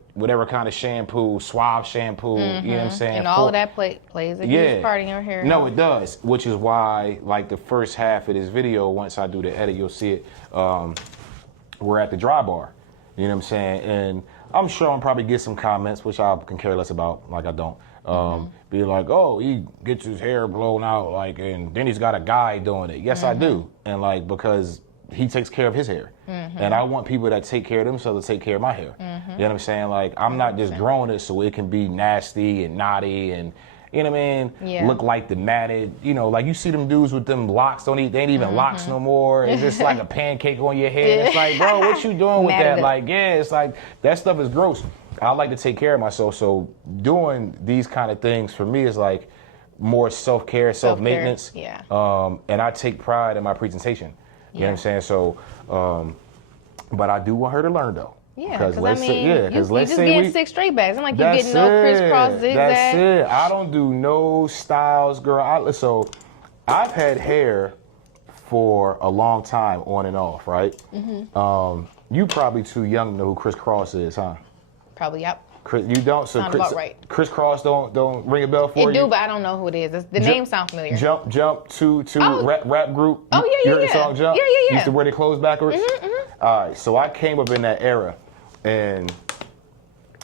kind of shampoo, Suave shampoo, you know what I'm saying? And all of that plays a huge part in your hair. No, it does, which is why, like, the first half of this video, once I do the edit, you'll see it, we're at the dry bar, you know what I'm saying? And I'm sure I'm probably get some comments, which I can care less about, like I don't. Be like, oh, he gets his hair blown out, like, and then he's got a guy doing it. Yes, I do. And, like, because he takes care of his hair. And I want people that take care of themselves to take care of my hair. You know what I'm saying? Like, I'm not just growing it so it can be nasty and knotty and, you know what I mean? Look like the matted, you know, like you see them dudes with them locks, they ain't even locks no more. It's just like a pancake on your head. It's like, bro, what you doing with that? Like, it's like, that stuff is gross. I like to take care of myself. So doing these kind of things for me is like more self-care, self-maintenance. And I take pride in my presentation. You know what I'm saying? So, but I do want her to learn though. Yeah, because I mean, you just getting 6 straight backs. I'm like, you getting no crisscross zigzag. That's it. I don't do no styles, girl. So I've had hair for a long time, on and off, right? You probably too young to know who Chris Cross is, huh? Probably, yep. You don't? So Sound about right. Chris Cross don't ring a bell for you? It do, but I don't know who it is. The name sounds familiar. Jump to rap group. Oh, You heard the song Jump? Yeah. Used to wear their clothes backwards? All right, so I came up in that era, and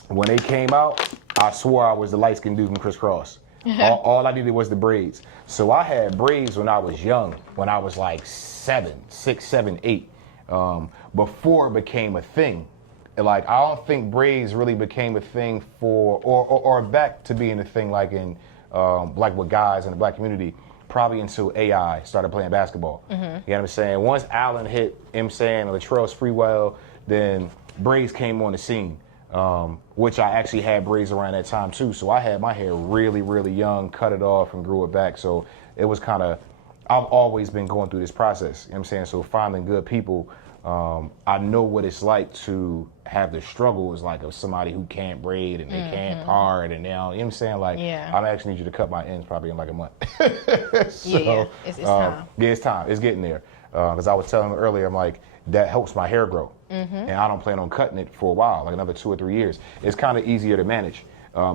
when they came out, I swore I was the light-skinned dude from Chris Cross. All I needed was the braids. So I had braids when I was young, when I was like 6, 7, 8, before it became a thing. Like, I don't think braids really became a thing or back to being a thing like in, like with guys in the black community, probably until AI started playing basketball. You know what I'm saying? Once Allen hit, you know what I'm saying, Latrell Sprewell, then braids came on the scene, which I actually had braids around that time too. So I had my hair really, really young, cut it off and grew it back. So it was kind of, I've always been going through this process, you know what I'm saying? So finding good people, I know what it's like to have the struggles, like of somebody who can't braid and they can't part and now, you know what I'm saying? Like, I actually need you to cut my ends probably in like a month. So, it's time. Yeah, it's time. It's getting there. Because I was telling him earlier, I'm like, that helps my hair grow. And I don't plan on cutting it for a while, like another 2 or 3 years. It's kind of easier to manage.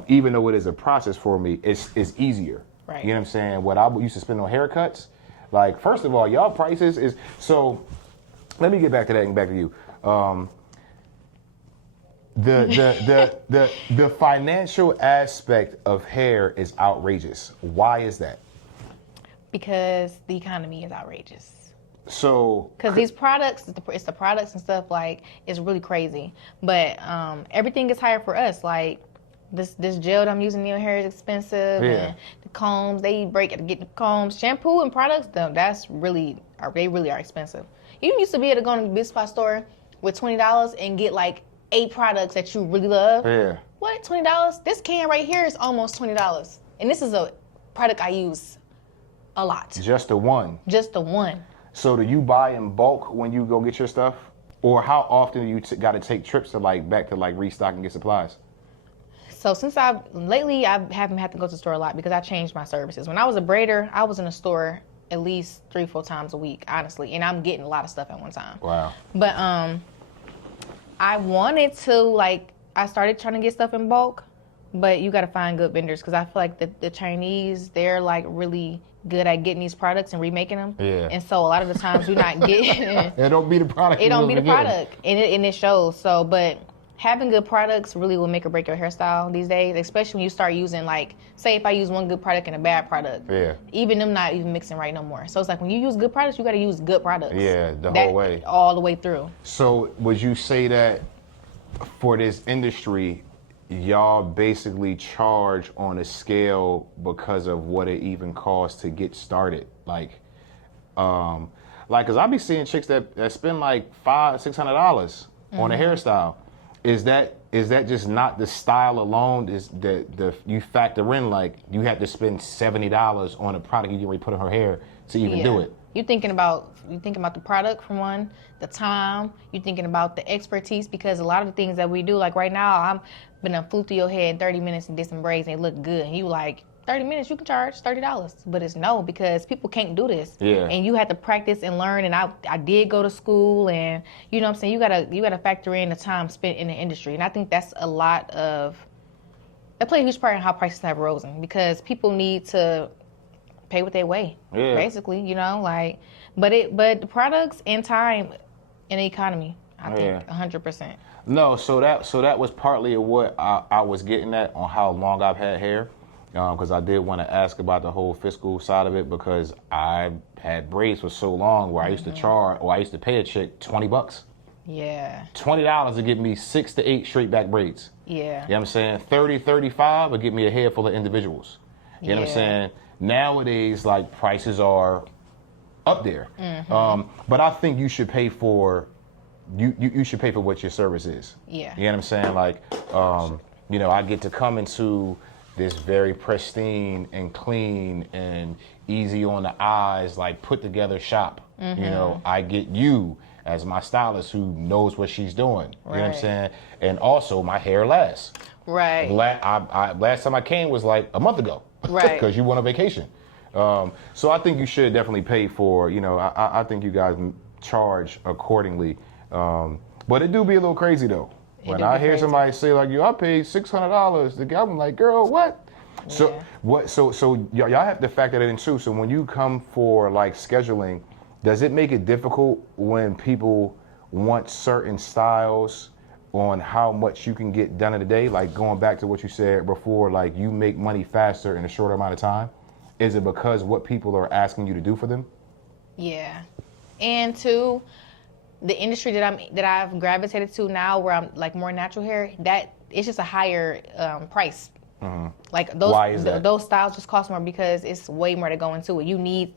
Even though it is a process for me, it's easier. Right. You know what I'm saying? What I used to spend on haircuts, like, first of all, y'all prices is, so let me get back to that and back to you. The financial aspect of hair is outrageous. Why is that? Because the economy is outrageous. So, because these products, it's the products and stuff, like, it's really crazy. But everything is higher for us. Like, this gel that I'm using in your hair is expensive. And the combs, they break it to get the combs. Shampoo and products, they really are expensive. You used to be able to go in a big spot store with $20 and get like 8 products that you really love. Yeah. What, $20? This can right here is almost $20. And this is a product I use a lot. Just the one? Just the one. So do you buy in bulk when you go get your stuff? Or how often do you got to take trips to back to restock and get supplies? So lately I haven't had to go to the store a lot because I changed my services. When I was a braider, I was in a store at least 3-4 times a week, honestly. And I'm getting a lot of stuff at one time. Wow. But I wanted to, I started trying to get stuff in bulk, but you got to find good vendors because I feel like the Chinese, they're really good at getting these products and remaking them. Yeah. And so a lot of the times you're not getting it don't be the product. It don't be the product. And it shows. So, but having good products really will make or break your hairstyle these days, especially when you start using, like, say if I use one good product and a bad product, even them not even mixing right no more. So it's like when you use good products, you got to use good products. Yeah, the whole way. All the way through. So would you say that for this industry, y'all basically charge on a scale because of what it even costs to get started? Like, cause I be seeing chicks that spend like $500-$600 on a hairstyle. Is that just not the style alone? Is the you factor in like you have to spend $70 on a product you already put in her hair to even do it? You thinking about the product for one, the time. You thinking about the expertise, because a lot of the things that we do, like right now, I'm been flew through your head in 30 minutes and did some braids and they look good. And you like 30 minutes, you can charge $30, but it's no, because people can't do this. Yeah. And you have to practice and learn. And I did go to school, and you know what I'm saying. You gotta factor in the time spent in the industry, and I think that's a lot of. That plays a huge part in how prices have risen, because people need to pay what they weigh, basically, you know, like, but the products and time in the economy, I think 100%. No, so that was partly what I was getting at on how long I've had hair, because I did want to ask about the whole fiscal side of it, because I had braids for so long where I used to charge, or I used to pay a chick $20. Yeah. $20 to get me 6 to 8 straight back braids. Yeah. You know what I'm saying? 30, 35 would get me a head full of individuals. You know what I'm saying? Nowadays, like, prices are up there. But I think you should pay for you should pay for what your service is. Yeah. You know what I'm saying? Like, you know, I get to come into this very pristine and clean and easy on the eyes, like put together shop. You know, I get you as my stylist who knows what she's doing. You know what I'm saying? And also my hair lasts. Right. Last time I came was like a month ago. Right. Because you went on vacation. So I think you should definitely pay for, you know, I think you guys charge accordingly. But it do be a little crazy though. When I hear somebody say like, yo, I paid $600, I'm like, girl, what? So y'all have to factor that in too. So when you come for like scheduling, does it make it difficult when people want certain styles on how much you can get done in a day? Like going back to what you said before, like you make money faster in a shorter amount of time. Is it because what people are asking you to do for them? Yeah. And two, the industry that I've gravitated to now, where I'm like more natural hair, that it's just a higher price. Like those, why is that? Those styles just cost more because it's way more to go into it. You need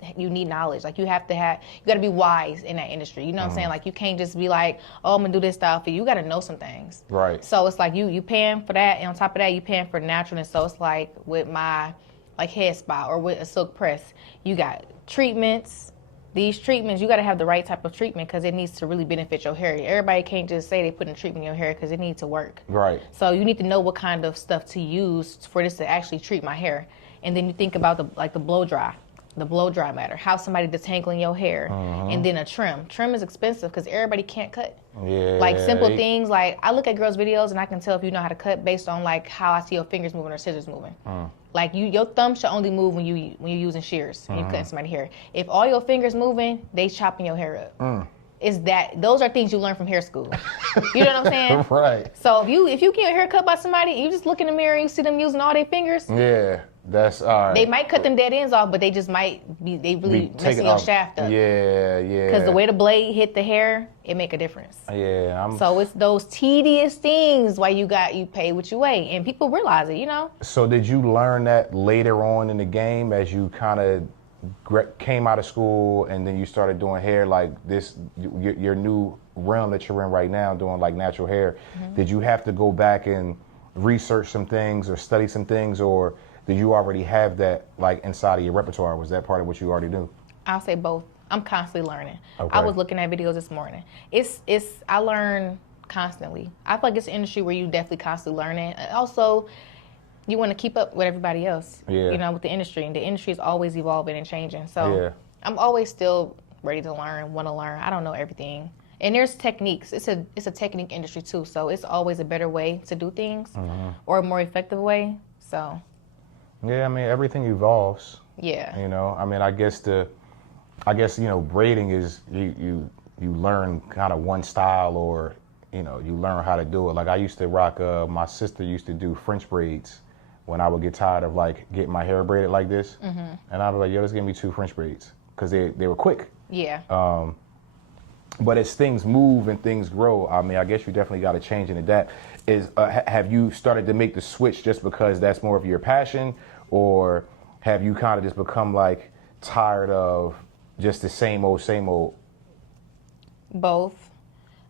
knowledge. Like you got to be wise in that industry. You know what I'm saying? Like you can't just be like, oh, I'm gonna do this style for you. You got to know some things. Right. So it's like you paying for that, and on top of that, you paying for naturalness. So it's like with my like head spa or with a silk press, you got treatments. These treatments, you got to have the right type of treatment because it needs to really benefit your hair. Everybody can't just say they put a treatment in your hair because it needs to work. Right. So you need to know what kind of stuff to use for this to actually treat my hair. And then you think about the blow dry matter, how somebody detangling your hair, and then a trim. Trim is expensive because everybody can't cut. Yeah. Like simple things, like I look at girls' videos and I can tell if you know how to cut based on like how I see your fingers moving or scissors moving. Like your thumb should only move when you're using shears and you're cutting somebody's hair. If all your fingers moving, they chopping your hair up. Those are things you learn from hair school. You know what I'm saying? Right. So if you get your hair cut by somebody, you just look in the mirror and you see them using all their fingers. Yeah, that's all right. They might cut them dead ends off, but they just might be really messing your shaft up. Yeah. Because the way the blade hit the hair, it make a difference. Yeah. So it's those tedious things why you pay what you weigh, and people realize it, you know. So did you learn that later on in the game as you kind of came out of school and then you started doing hair like this, your new realm that you're in right now, doing like natural hair? Did you have to go back and research some things or study some things, or did you already have that like inside of your repertoire? Was that part of what you already knew? I'll say both. I'm constantly learning. Okay. I was looking at videos this morning. I learn constantly. I feel like it's an industry where you definitely constantly learning. Also, you want to keep up with everybody else, you know, with the industry. And the industry is always evolving and changing. So I'm always still ready to learn, want to learn. I don't know everything. And there's techniques. It's a technique industry too. So it's always a better way to do things or a more effective way. So. Yeah, I mean, everything evolves. Yeah. You know, I mean, I guess, you know, braiding is you learn kind of one style or you know, you learn how to do it. Like I used to rock, my sister used to do French braids when I would get tired of like getting my hair braided like this. And I'd be like, yo, just give me 2 French braids. Cause they were quick. Yeah. But as things move and things grow, I mean, I guess you definitely got to change and adapt. Have you started to make the switch just because that's more of your passion, or have you kind of just become like tired of just the same old? Both.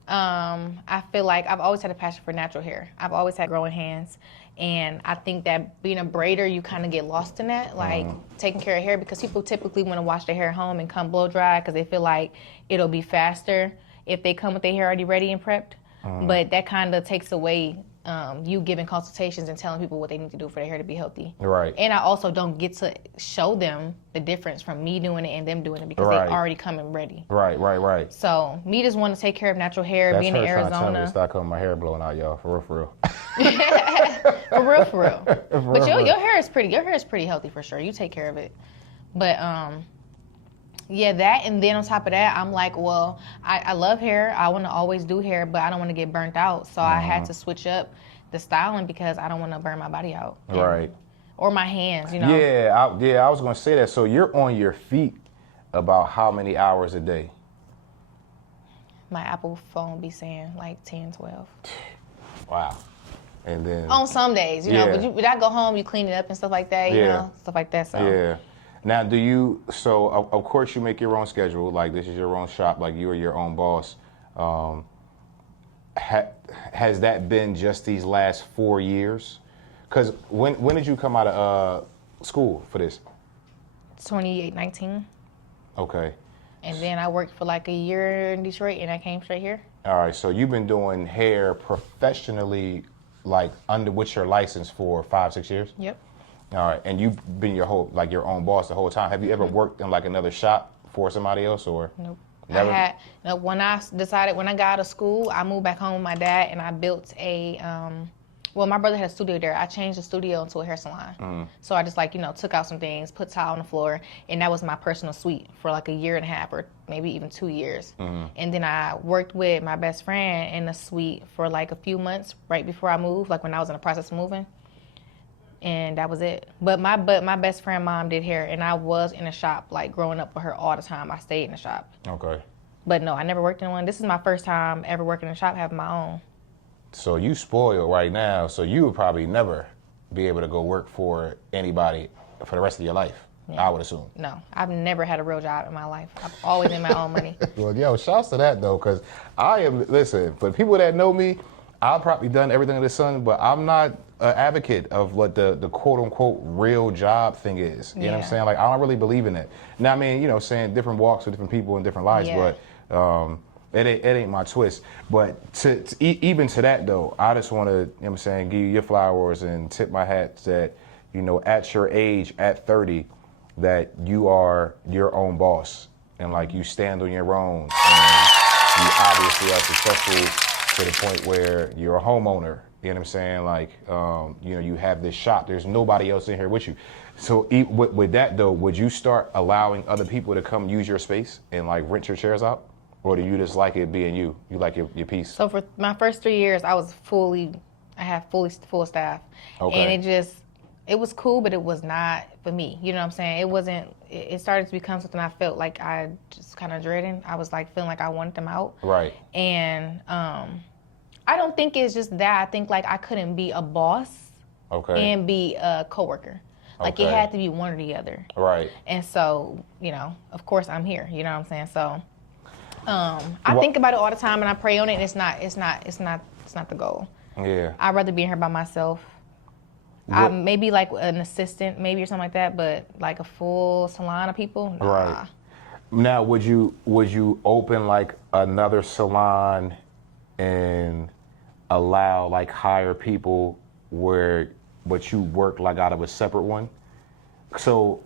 I feel like I've always had a passion for natural hair. I've always had growing hands. And I think that being a braider, you kind of get lost in that, like taking care of hair, because people typically want to wash their hair home and come blow dry because they feel like it'll be faster if they come with their hair already ready and prepped. But that kind of takes away you giving consultations and telling people what they need to do for their hair to be healthy. Right. And I also don't get to show them the difference from me doing it and them doing it because they already come in ready. Right. So me just want to take care of natural hair, That's being in her trying to tell me Arizona. to stop coming my hair blowing out, y'all. For real. For real. But your hair is pretty. Your hair is pretty healthy for sure. You take care of it. But yeah, that, and then on top of that, I'm like, well, I love hair. I want to always do hair, but I don't want to get burnt out. So I had to switch up the styling because I don't want to burn my body out. Right. Or my hands, you know. Yeah, I was gonna say that. So you're on your feet about how many hours a day? My Apple phone be saying like 10, 12. Wow. And then On some days, you know, but I go home, you clean it up and stuff like that, you know, stuff like that. So yeah. Now, do you? So of course you make your own schedule. Like this is your own shop. Like you are your own boss. Has that been just these last 4 years? Because when did you come out of school for this? 19. Okay. And then I worked for like a year in Detroit, and I came straight here. All right. So you've been doing hair professionally, like with your license for 5-6 years. Yep. All right. And you've been your own boss the whole time. Have you ever worked in like another shop for somebody else, or? Nope. Never? When I got out of school, I moved back home with my dad, and I built my brother had a studio there. I changed the studio into a hair salon. So I just took out some things, put tile on the floor, and that was my personal suite for like a year and a half or maybe even 2 years. And then I worked with my best friend in the suite for like a few months right before I moved, like when I was in the process of moving. And that was it. But my best friend mom did hair, and I was in a shop, like growing up with her all the time. I stayed in the shop. Okay. But no, I never worked in one. This is my first time ever working in a shop, having my own. So you spoiled right now, so you would probably never be able to go work for anybody for the rest of your life, I would assume. No, I've never had a real job in my life. I've always made my own money. Well, yo, shouts to that, though, because listen, for people that know me, I've probably done everything under the sun, but I'm not an advocate of what the quote-unquote real job thing is. You know what I'm saying? Like, I don't really believe in it. Now, I mean, saying different walks with different people and different lives, but it ain't my twist. But even to that, though, I just want to, give you your flowers and tip my hat that, at your age, at 30, that you are your own boss. And, like, you stand on your own. And you obviously are successful to the point where you're a homeowner. You know what I'm saying? Like, you have this shop. There's nobody else in here with you. So with that, though, would you start allowing other people to come use your space and, like, rent your chairs out? Or do you just like it being you? You like your piece? So for my first 3 years, I had full staff. Okay. And it was cool, but it was not for me. You know what I'm saying? It started to become something I felt like I just kind of dreading. I was like feeling like I wanted them out. Right. And I don't think it's just that. I think like I couldn't be a boss and be a coworker. Like it had to be one or the other. Right. And so, of course I'm here. You know what I'm saying? So I think about it all the time, and I pray on it. And it's not the goal. Yeah. I'd rather be in here by myself. Maybe like an assistant, maybe or something like that. But like a full salon of people, nah. Right. Now, would you open like another salon and allow like hire people but you work like out of a separate one? So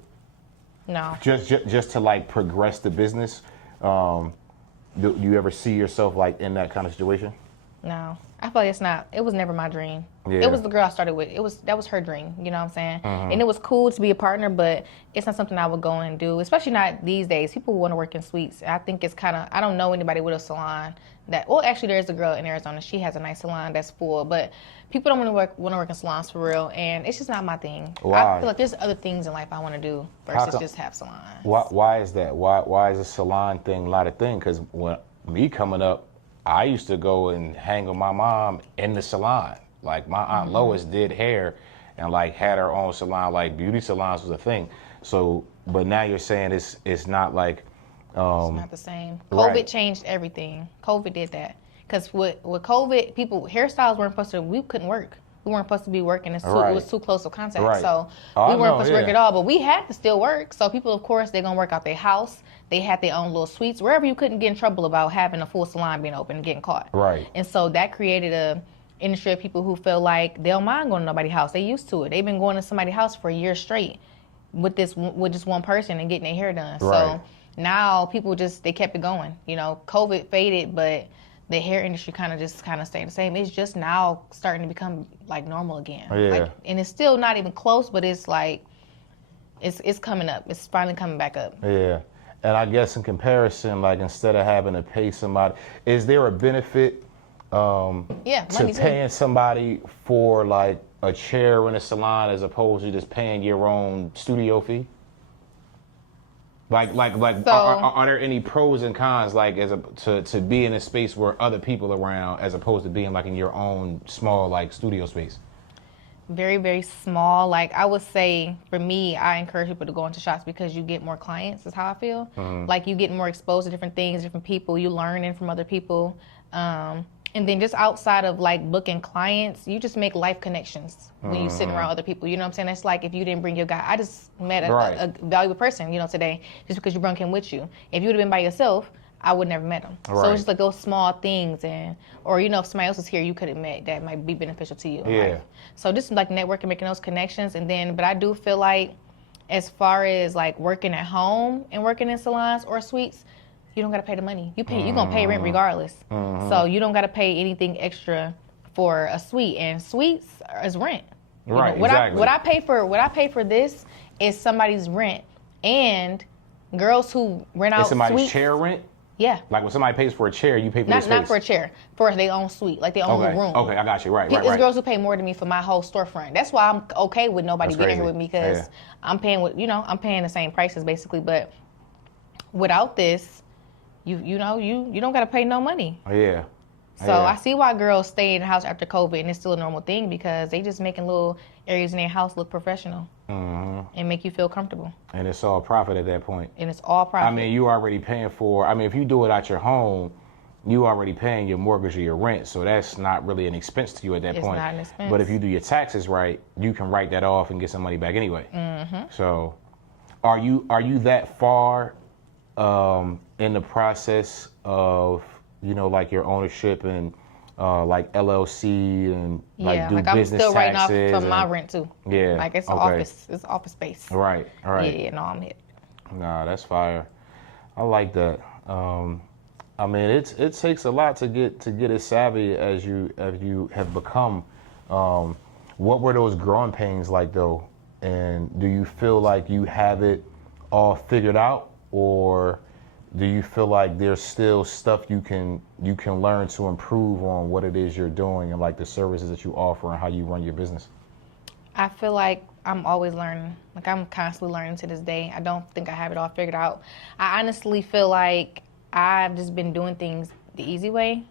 no. Just to like progress the business. Do you ever see yourself like in that kind of situation? No, I feel like it was never my dream. Yeah. It was the girl I started with. That was her dream, you know what I'm saying? And it was cool to be a partner, but it's not something I would go and do, especially not these days. People want to work in suites. I think it's I don't know anybody with a salon that. Well, actually, there's a girl in Arizona. She has a nice salon that's full, but people don't want to work in salons for real, and it's just not my thing. Why? I feel like there's other things in life I want to do versus just have salons. Why is that? Why is a salon thing not a thing? Because when me coming up, I used to go and hang with my mom in the salon. Like my Aunt Lois did hair and like had her own salon, like beauty salons was a thing. So, but now you're saying it's not like, it's not the same. COVID changed everything. COVID did that. Because with COVID, hairstyles weren't supposed to, we couldn't work. We weren't supposed to be working. It was too close of contact. So we weren't supposed to work at all, but we had to still work. So people, of course, they're going to work out their house. They had their own little suites, wherever you couldn't get in trouble about having a full salon being open and getting caught. Right. And so that created a industry of people who feel like they don't mind going to nobody's house. They used to it. They've been going to somebody's house for a year straight with just one person and getting their hair done. Right. So now people they kept it going. You know, COVID faded, but the hair industry kind of stayed the same. It's just now starting to become like normal again. Yeah. Like, and it's still not even close, but it's like, it's coming up. It's finally coming back up. Yeah. And I guess in comparison, like instead of having to pay somebody, is there a benefit to paying somebody for like a chair in a salon as opposed to just paying your own studio fee? Are there any pros and cons like to be in a space where other people are around as opposed to being like in your own small like studio space? Very, very small. Like I would say for me, I encourage people to go into shops because you get more clients is how I feel. Like you get more exposed to different things, different people, you learning from other people. And then just outside of like booking clients, you just make life connections when you sit around other people. You know what I'm saying? It's like if you didn't bring your guy, I just met a valuable person, today, just because you brought him with you. If you would have been by yourself, I would never met him. Right. So it's just like those small things, or if somebody else was here, you could have met that might be beneficial to you in life. So just like networking, making those connections, but I do feel like as far as like working at home and working in salons or suites, you don't gotta pay the money. You're gonna pay rent regardless. So you don't gotta pay anything extra for a suite, and suites is rent. Right. Exactly. What I pay for this is somebody's rent, and girls who rent out somebody's suites, chair rent. Yeah. Like when somebody pays for a chair, you pay for the space. Not for a chair, for their own suite, like their own room. Okay, I got you. Right. There's girls who pay more than me for my whole storefront. That's why I'm okay with nobody getting here with me because I'm paying I'm paying the same prices basically. But without this, you don't gotta pay no money. Yeah. So I see why girls stay in the house after COVID, and it's still a normal thing because they just making little areas in their house look professional and make you feel comfortable. And it's all profit at that point. And it's all profit. I mean, you already paying for. I mean, if you do it at your home, you already paying your mortgage or your rent, so that's not really an expense to you at that point. It's not an expense. But if you do your taxes right, you can write that off and get some money back anyway. So, are you that far in the process of like your ownership and like LLC and like do I'm business still writing off taxes from my rent too. Yeah, like it's office space. Right. Yeah, no, I'm hit. Nah, that's fire. I like that. I mean, it takes a lot to get as savvy as you have become. What were those growing pains like though? And do you feel like you have it all figured out, or do you feel like there's still stuff you can learn to improve on what it is you're doing and like the services that you offer and how you run your business? I feel like I'm always learning. Like I'm constantly learning to this day. I don't think I have it all figured out. I honestly feel like I've just been doing things the easy way.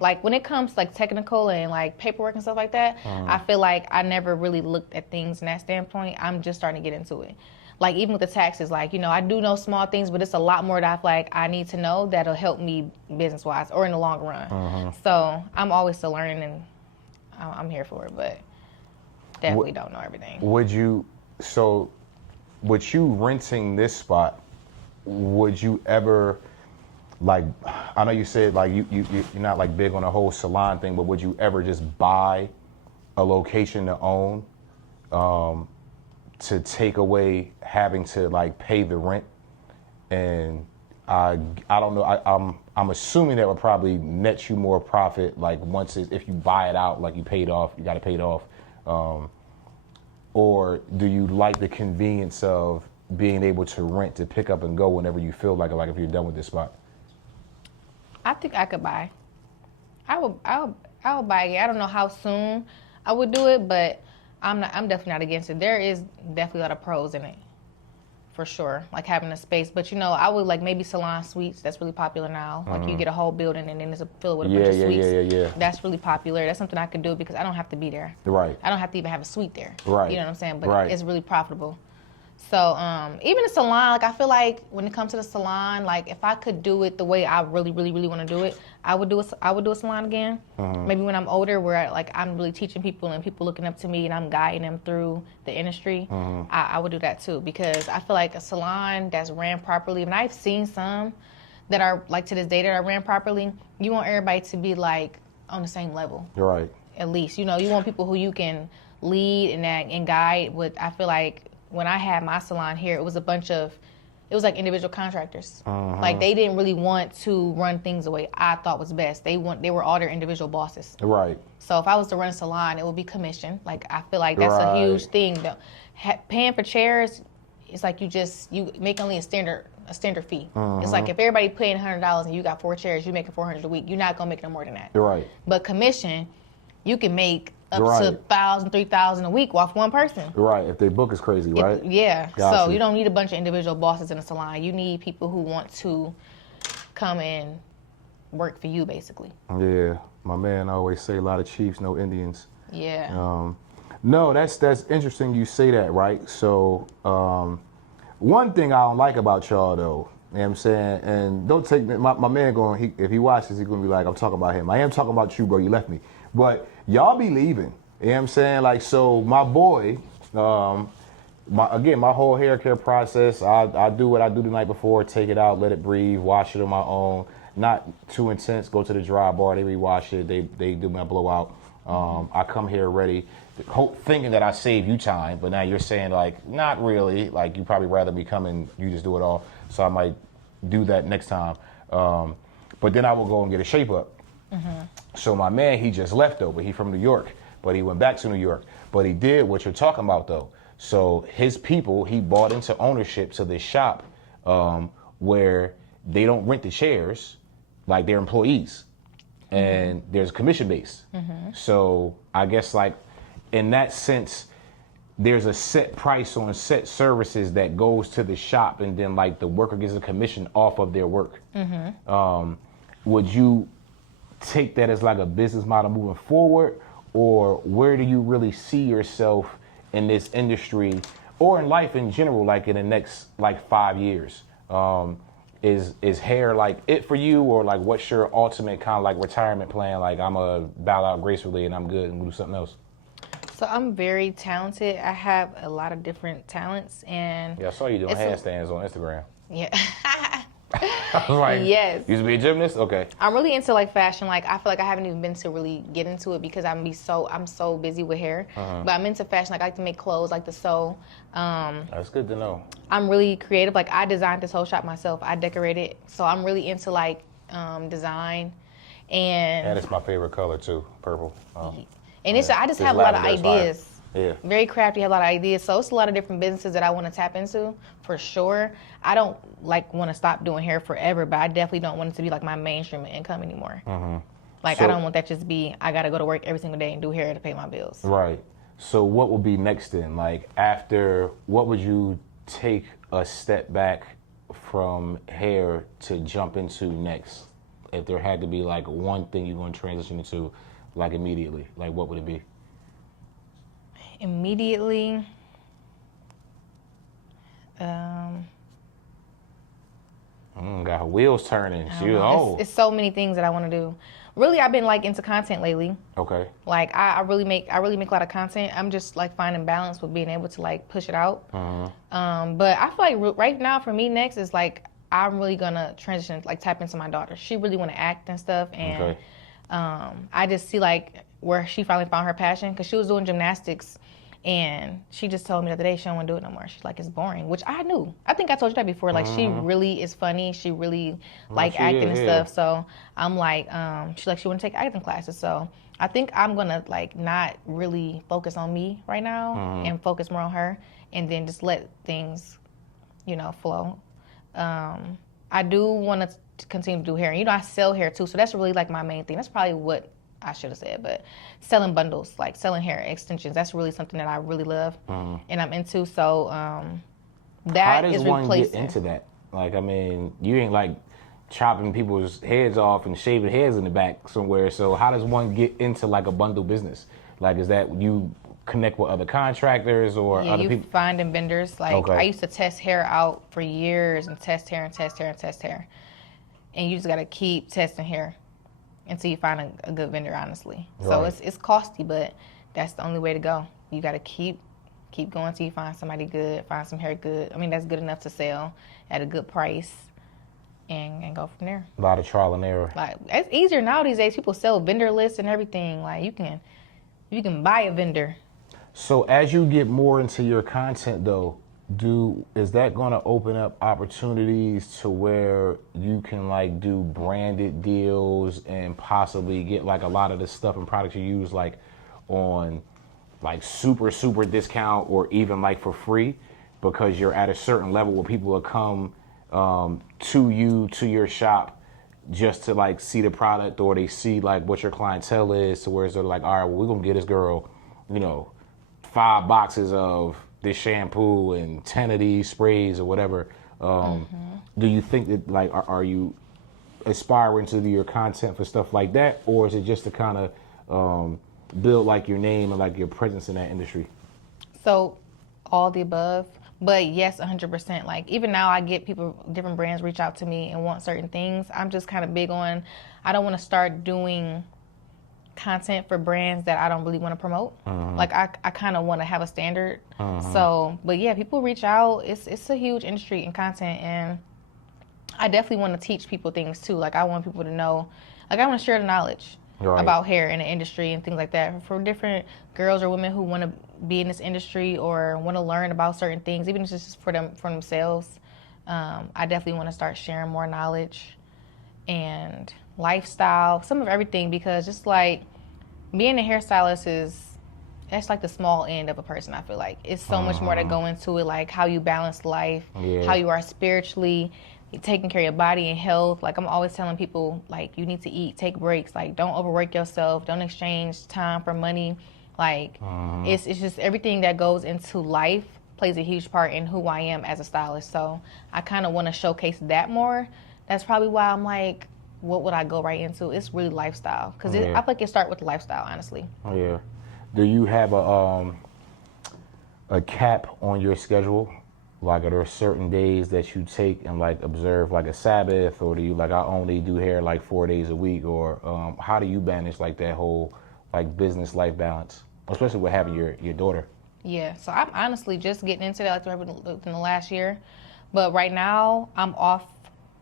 Like when it comes to like technical and like paperwork and stuff like that, I feel like I never really looked at things in that standpoint. I'm just starting to get into it. Like even with the taxes, like, I do know small things, but it's a lot more that I feel like I need to know that'll help me business-wise or in the long run. So I'm always still learning, and I'm here for it, but definitely don't know everything. With you renting this spot, would you ever, like, I know you said like you're not like big on the whole salon thing, but would you ever just buy a location to own? To take away having to like pay the rent, and I don't know. I'm assuming that would probably net you more profit. Like if you buy it out, like you got to pay it off. Or do you like the convenience of being able to rent to pick up and go whenever you feel like it? Like if you're done with this spot. I think I could buy. I would buy it. I don't know how soon I would do it, but I'm definitely not against it. There is definitely a lot of pros in it. For sure, like having a space. But I would like maybe salon suites. That's really popular now. Like you get a whole building and then it's filled with a bunch of suites. Yeah. That's really popular. That's something I could do because I don't have to be there. Right. I don't have to even have a suite there. Right. You know what I'm saying? But it's really profitable. So even a salon, like I feel like when it comes to the salon, like if I could do it the way I really, really, really want to do it, I would do a salon again. Maybe when I'm older, where like I'm really teaching people and people looking up to me and I'm guiding them through the industry, I would do that too because I feel like a salon that's ran properly, and I've seen some that are like to this day that are ran properly. You want everybody to be like on the same level. Right. At least you want people who you can lead and guide. With I feel like. When I had my salon here, it was like individual contractors. Like they didn't really want to run things the way I thought was best. They were all their individual bosses. Right. So if I was to run a salon, it would be commission. Like I feel like that's a huge thing. Paying for chairs, it's like you make only a standard fee. It's like if everybody paying $100 and you got 4 chairs, you making $400 a week. You're not gonna make no more than that. Right. But commission, you can make up to $1,000, $3,000 a week off one person. Right, if they book is crazy, right? Yeah. Gotcha. So you don't need a bunch of individual bosses in a salon. You need people who want to come and work for you, basically. Yeah, my man always say a lot of Chiefs, no Indians. Yeah. No, that's interesting you say that, right? So one thing I don't like about y'all though, you know what I'm saying, and don't take my man if he watches, he's gonna be like, I'm talking about him. I am talking about you, bro. You left me. But y'all be leaving. You know what I'm saying? Like, so my boy, my whole hair care process, I do what I do the night before, take it out, let it breathe, wash it on my own. Not too intense, go to the dry bar, they rewash it, they do my blowout. I come here ready, thinking that I save you time, but now you're saying like, not really, like you probably rather me come and you just do it all. So I might do that next time. But then I will go and get a shape up. So my man, he just left though, but he from New York, but he went back to New York. But he did what you're talking about though. So his people, he bought into ownership to this shop where they don't rent the chairs, like they're employees. And there's commission base. So I guess like in that sense, there's a set price on set services that goes to the shop, and then like the worker gets a commission off of their work. Would you take that as like a business model moving forward, or where do you really see yourself in this industry or in life in general, like in the next like 5 years? Is hair like it for you, or like what's your ultimate kind of like retirement plan? Like I'm gonna bow out gracefully and I'm good and do something else. So I'm very talented. I have a lot of different talents, and yeah, I saw you doing handstands on Instagram. Yeah. I was like, yes. You used to be a gymnast? Okay. I'm really into like fashion. Like I feel like I haven't even been to really get into it because I'm so busy with hair. But I'm into fashion. Like I like to make clothes, like to sew. That's good to know. I'm really creative. Like I designed this whole shop myself. I decorated. So I'm really into like design, and it's my favorite color too, purple. And I just have a lot of ideas. Yeah. Very crafty, have a lot of ideas. So it's a lot of different businesses that I want to tap into for sure. I don't like want to stop doing hair forever, but I definitely don't want it to be like my mainstream income anymore. Like I don't want that just be, I got to go to work every single day and do hair to pay my bills. Right. So what would be next then? Like after, what would you take a step back from hair to jump into next? If there had to be like one thing you're going to transition into like immediately, like what would it be? Immediately, got her wheels turning. It's so many things that I want to do. Really, I've been like into content lately. Okay. Like I really make a lot of content. I'm just like finding balance with being able to like push it out. But I feel like right now for me next is like I'm really gonna transition, like tap into my daughter. She really want to act and stuff, and I just see like where she finally found her passion, because she was doing gymnastics. And she just told me the other day she don't want to do it no more. She's like, it's boring, which I knew. I think I told you that before. Like, she really is funny. She really like acting and stuff. So I'm like, she want to take acting classes. So I think I'm going to like not really focus on me right now and focus more on her, and then just let things, flow. I do want to to continue to do hair. And, you know, I sell hair too, so that's really like my main thing. That's probably what I should have said, but selling bundles, like selling hair extensions, that's really something that I really love and I'm into. So that is replacing. How does one get into that? Like, I mean, you ain't like chopping people's heads off and shaving heads in the back somewhere. So how does one get into like a bundle business? Like, is that you connect with other contractors or other people? You finding vendors. Like, I used to test hair out for years and test hair and test hair and test hair. And you just got to keep testing hair until you find a good vendor, honestly. Right. So it's costly, but that's the only way to go. You got to keep going till you find somebody good, find some hair good. I mean, that's good enough to sell at a good price and go from there. A lot of trial and error. Like, it's easier now these days. People sell vendor lists and everything. Like, you can buy a vendor. So as you get more into your content, though, is that going to open up opportunities to where you can like do branded deals and possibly get like a lot of the stuff and products you use like on like super discount or even like for free because you're at a certain level where people will come to your shop just to like see the product or they see like what your clientele is to where they're like, all right, well, we're gonna get this girl, you know, 5 boxes of this shampoo and 10 of these sprays or whatever. Do you think that like are you aspiring to do your content for stuff like that, or is it just to kind of build like your name and like your presence in that industry? So all the above, but yes, 100%. Like even now I get people, different brands reach out to me and want certain things. I'm just kind of big on, I don't want to start doing content for brands that I don't really want to promote. Like I kind of want to have a standard. So, but yeah, people reach out. It's a huge industry in content, and I definitely want to teach people things too. Like I want people to know, like I want to share the knowledge about hair in the industry and things like that for different girls or women who want to be in this industry or want to learn about certain things, even if it's just for themselves. I definitely want to start sharing more knowledge and lifestyle, some of everything, because just like being a hairstylist that's like the small end of a person. I feel like it's so much more to go into it, like how you balance life, how you are spiritually, taking care of your body and health. Like I'm always telling people, like you need to eat, take breaks, like don't overwork yourself, don't exchange time for money. Like it's just everything that goes into life plays a huge part in who I am as a stylist. So I kind of want to showcase that more. That's probably why I'm like, what would I go right into? It's really lifestyle, because I feel like it starts with lifestyle, honestly. Yeah. Do you have a cap on your schedule? Like, are there certain days that you take and like observe like a Sabbath, or do you like I only do hair like 4 days a week, or how do you manage like that whole like business life balance, especially with having your daughter? Yeah. So I'm honestly just getting into that like within the last year, but right now I'm off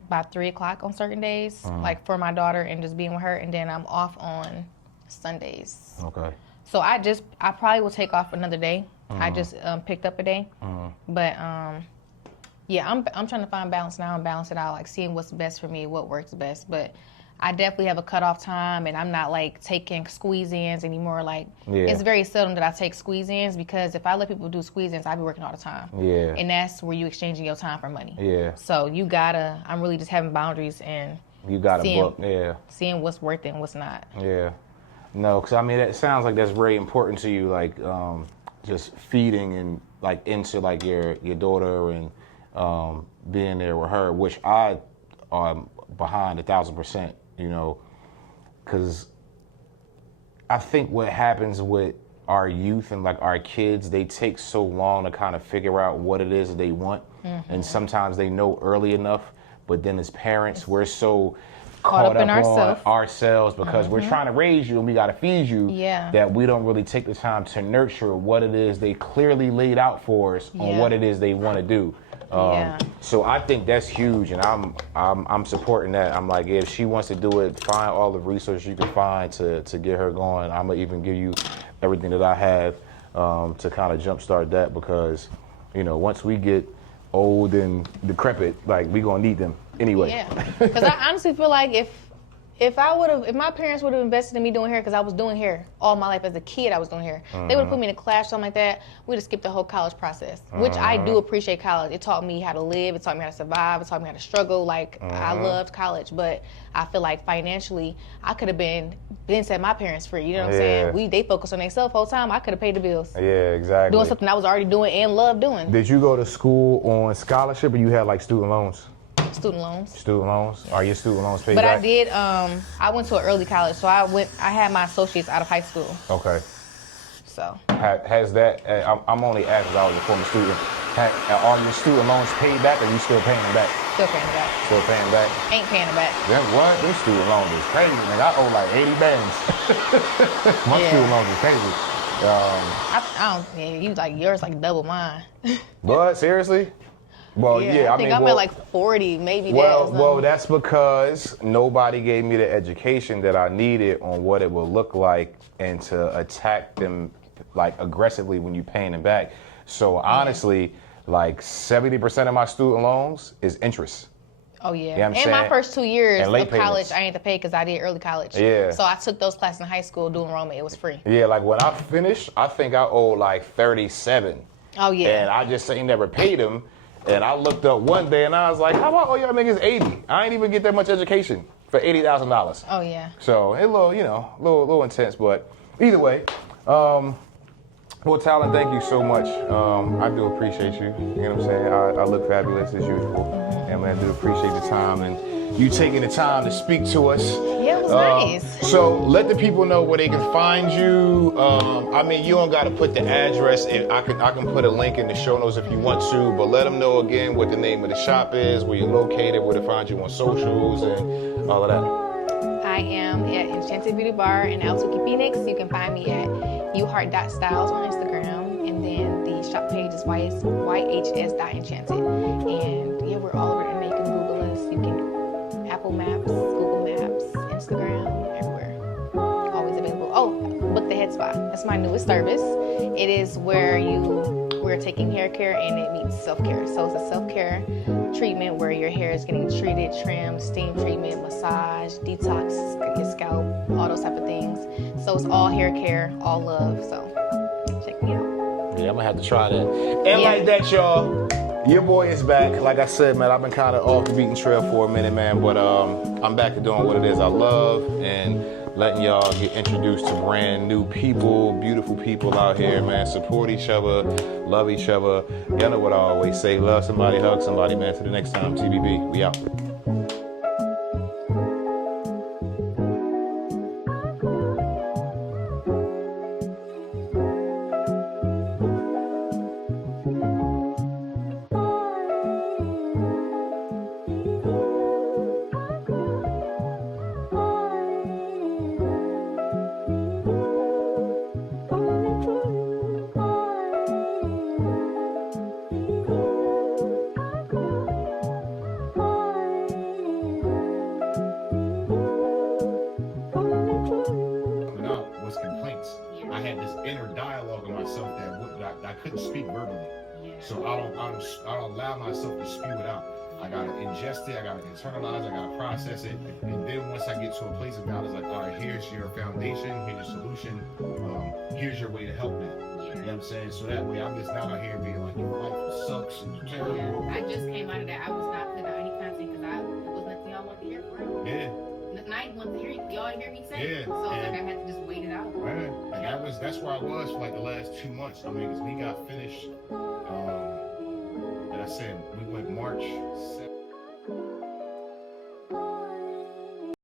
by 3 o'clock on certain days, like for my daughter and just being with her, and then I'm off on Sundays. Okay. So I probably will take off another day. I just picked up a day, but yeah, I'm trying to find balance now and balance it out, like seeing what's best for me, what works best. But I definitely have a cutoff time, and I'm not like taking squeeze-ins anymore. Like it's very seldom that I take squeeze-ins, because if I let people do squeeze-ins, I'll be working all the time. Yeah. And that's where you exchanging your time for money. Yeah. So I'm really just having boundaries and you gotta book. Yeah. Seeing what's worth it and what's not. Yeah. No, because I mean that sounds like that's very important to you, like just feeding and like into like your daughter and being there with her, which I am behind 1,000%. You know, because I think what happens with our youth and like our kids, they take so long to kind of figure out what it is that they want, and sometimes they know early enough, but then as parents, we're so caught up in ourselves because we're trying to raise you and we got to feed you, that we don't really take the time to nurture what it is they clearly laid out for us on what it is they want to do. So I think that's huge, and I'm supporting that. I'm like, if she wants to do it, find all the resources you can find to get her going. I'm gonna even give you everything that I have to kind of jumpstart that, because you know, once we get old and decrepit, like we gonna need them anyway. Yeah, because I honestly feel like if If my parents would have invested in me doing hair, because I was doing hair all my life as a kid, I was doing hair. They would have put me in a class, something like that. We'd have skipped the whole college process, which I do appreciate college. It taught me how to live. It taught me how to survive. It taught me how to struggle. Like, I loved college, but I feel like financially, I could have been set my parents free. You know what I'm saying? They focused on themselves the whole time. I could have paid the bills. Yeah, exactly. Doing something I was already doing and loved doing. Did you go to school on scholarship or you had like student loans? Student loans. Student loans? Are your student loans paid But back? I did, I went to an early college, so I had my associates out of high school. Okay. So. Has that, I'm only asking because I was a former student, are your student loans paid back or are you still paying them back? Still paying it back. Still paying back? Ain't paying it back. Then what? Them student loans is crazy, nigga. I owe like 80 bands. My student loans is crazy. Yours like double mine. But seriously? Well, yeah, I think I'm at like 40, maybe. Well, that's because nobody gave me the education that I needed on what it would look like and to attack them like aggressively when you're paying them back. So honestly, like 70% of my student loans is interest. Oh yeah. You know and my first 2 years of college, payments. I ain't to pay because I did early college. Yeah. So I took those classes in high school, dual enrollment. It was free. Yeah, like when I finished, I think I owed like 37. Oh yeah. And I just ain't never paid them. And I looked up one day and I was like, how about all y'all niggas 80? I ain't even get that much education for $80,000. Oh yeah. So it a little intense, but either way, well, Talon, thank you so much. I do appreciate you. You know what I'm saying? I look fabulous as usual. And man, I do appreciate the time and you taking the time to speak to us. Yeah, it was nice. So let the people know where they can find you. I mean, you don't got to put the address. I can put a link in the show notes if you want to, but let them know again what the name of the shop is, where you're located, where to find you on socials, and all of that. I am at Enchanted Beauty Bar in Altuve, Phoenix. You can find me at Yourheart.Styles on Instagram, and then the shop page is yhs.enchanted. And yeah, we're all over the internet. You can Google us. You can Apple Maps, Google Maps, Instagram, everywhere. Always available. Oh, book the head spa. That's my newest service. It is where we're taking hair care and it meets self-care. So it's a self-care treatment where your hair is getting treated, trimmed, steam treatment, massage, detox, your scalp, all those type of things. So it's all hair care, all love. So check me out. Yeah, I'm gonna have to try that. And like that, y'all, your boy is back. Like I said, man, I've been kind of off the beaten trail for a minute, man, but I'm back to doing what it is I love and letting y'all get introduced to brand new people, beautiful people out here, man. Support each other, love each other. Y'all know what I always say, love somebody, hug somebody, man. Till the next time, TBB, we out. I couldn't speak verbally, so I don't allow myself to spew it out. I gotta ingest it, I gotta internalize, I gotta process it, and then once I get to a place of God, it's like, all right, here's your foundation, here's your solution, here's your way to help me. You know what I'm saying? So that way, I'm just not out here being like, your life sucks and terrible. Yeah, I just came out of that. I was not putting out any content because it was nothing y'all want to hear for real. Yeah. Nothing I want to hear y'all hear me say. Yeah. So it's like I had to just wait it out. Right. And that's where I was for like the last 2 months. I mean, because we got finished, and I said we went March 7th.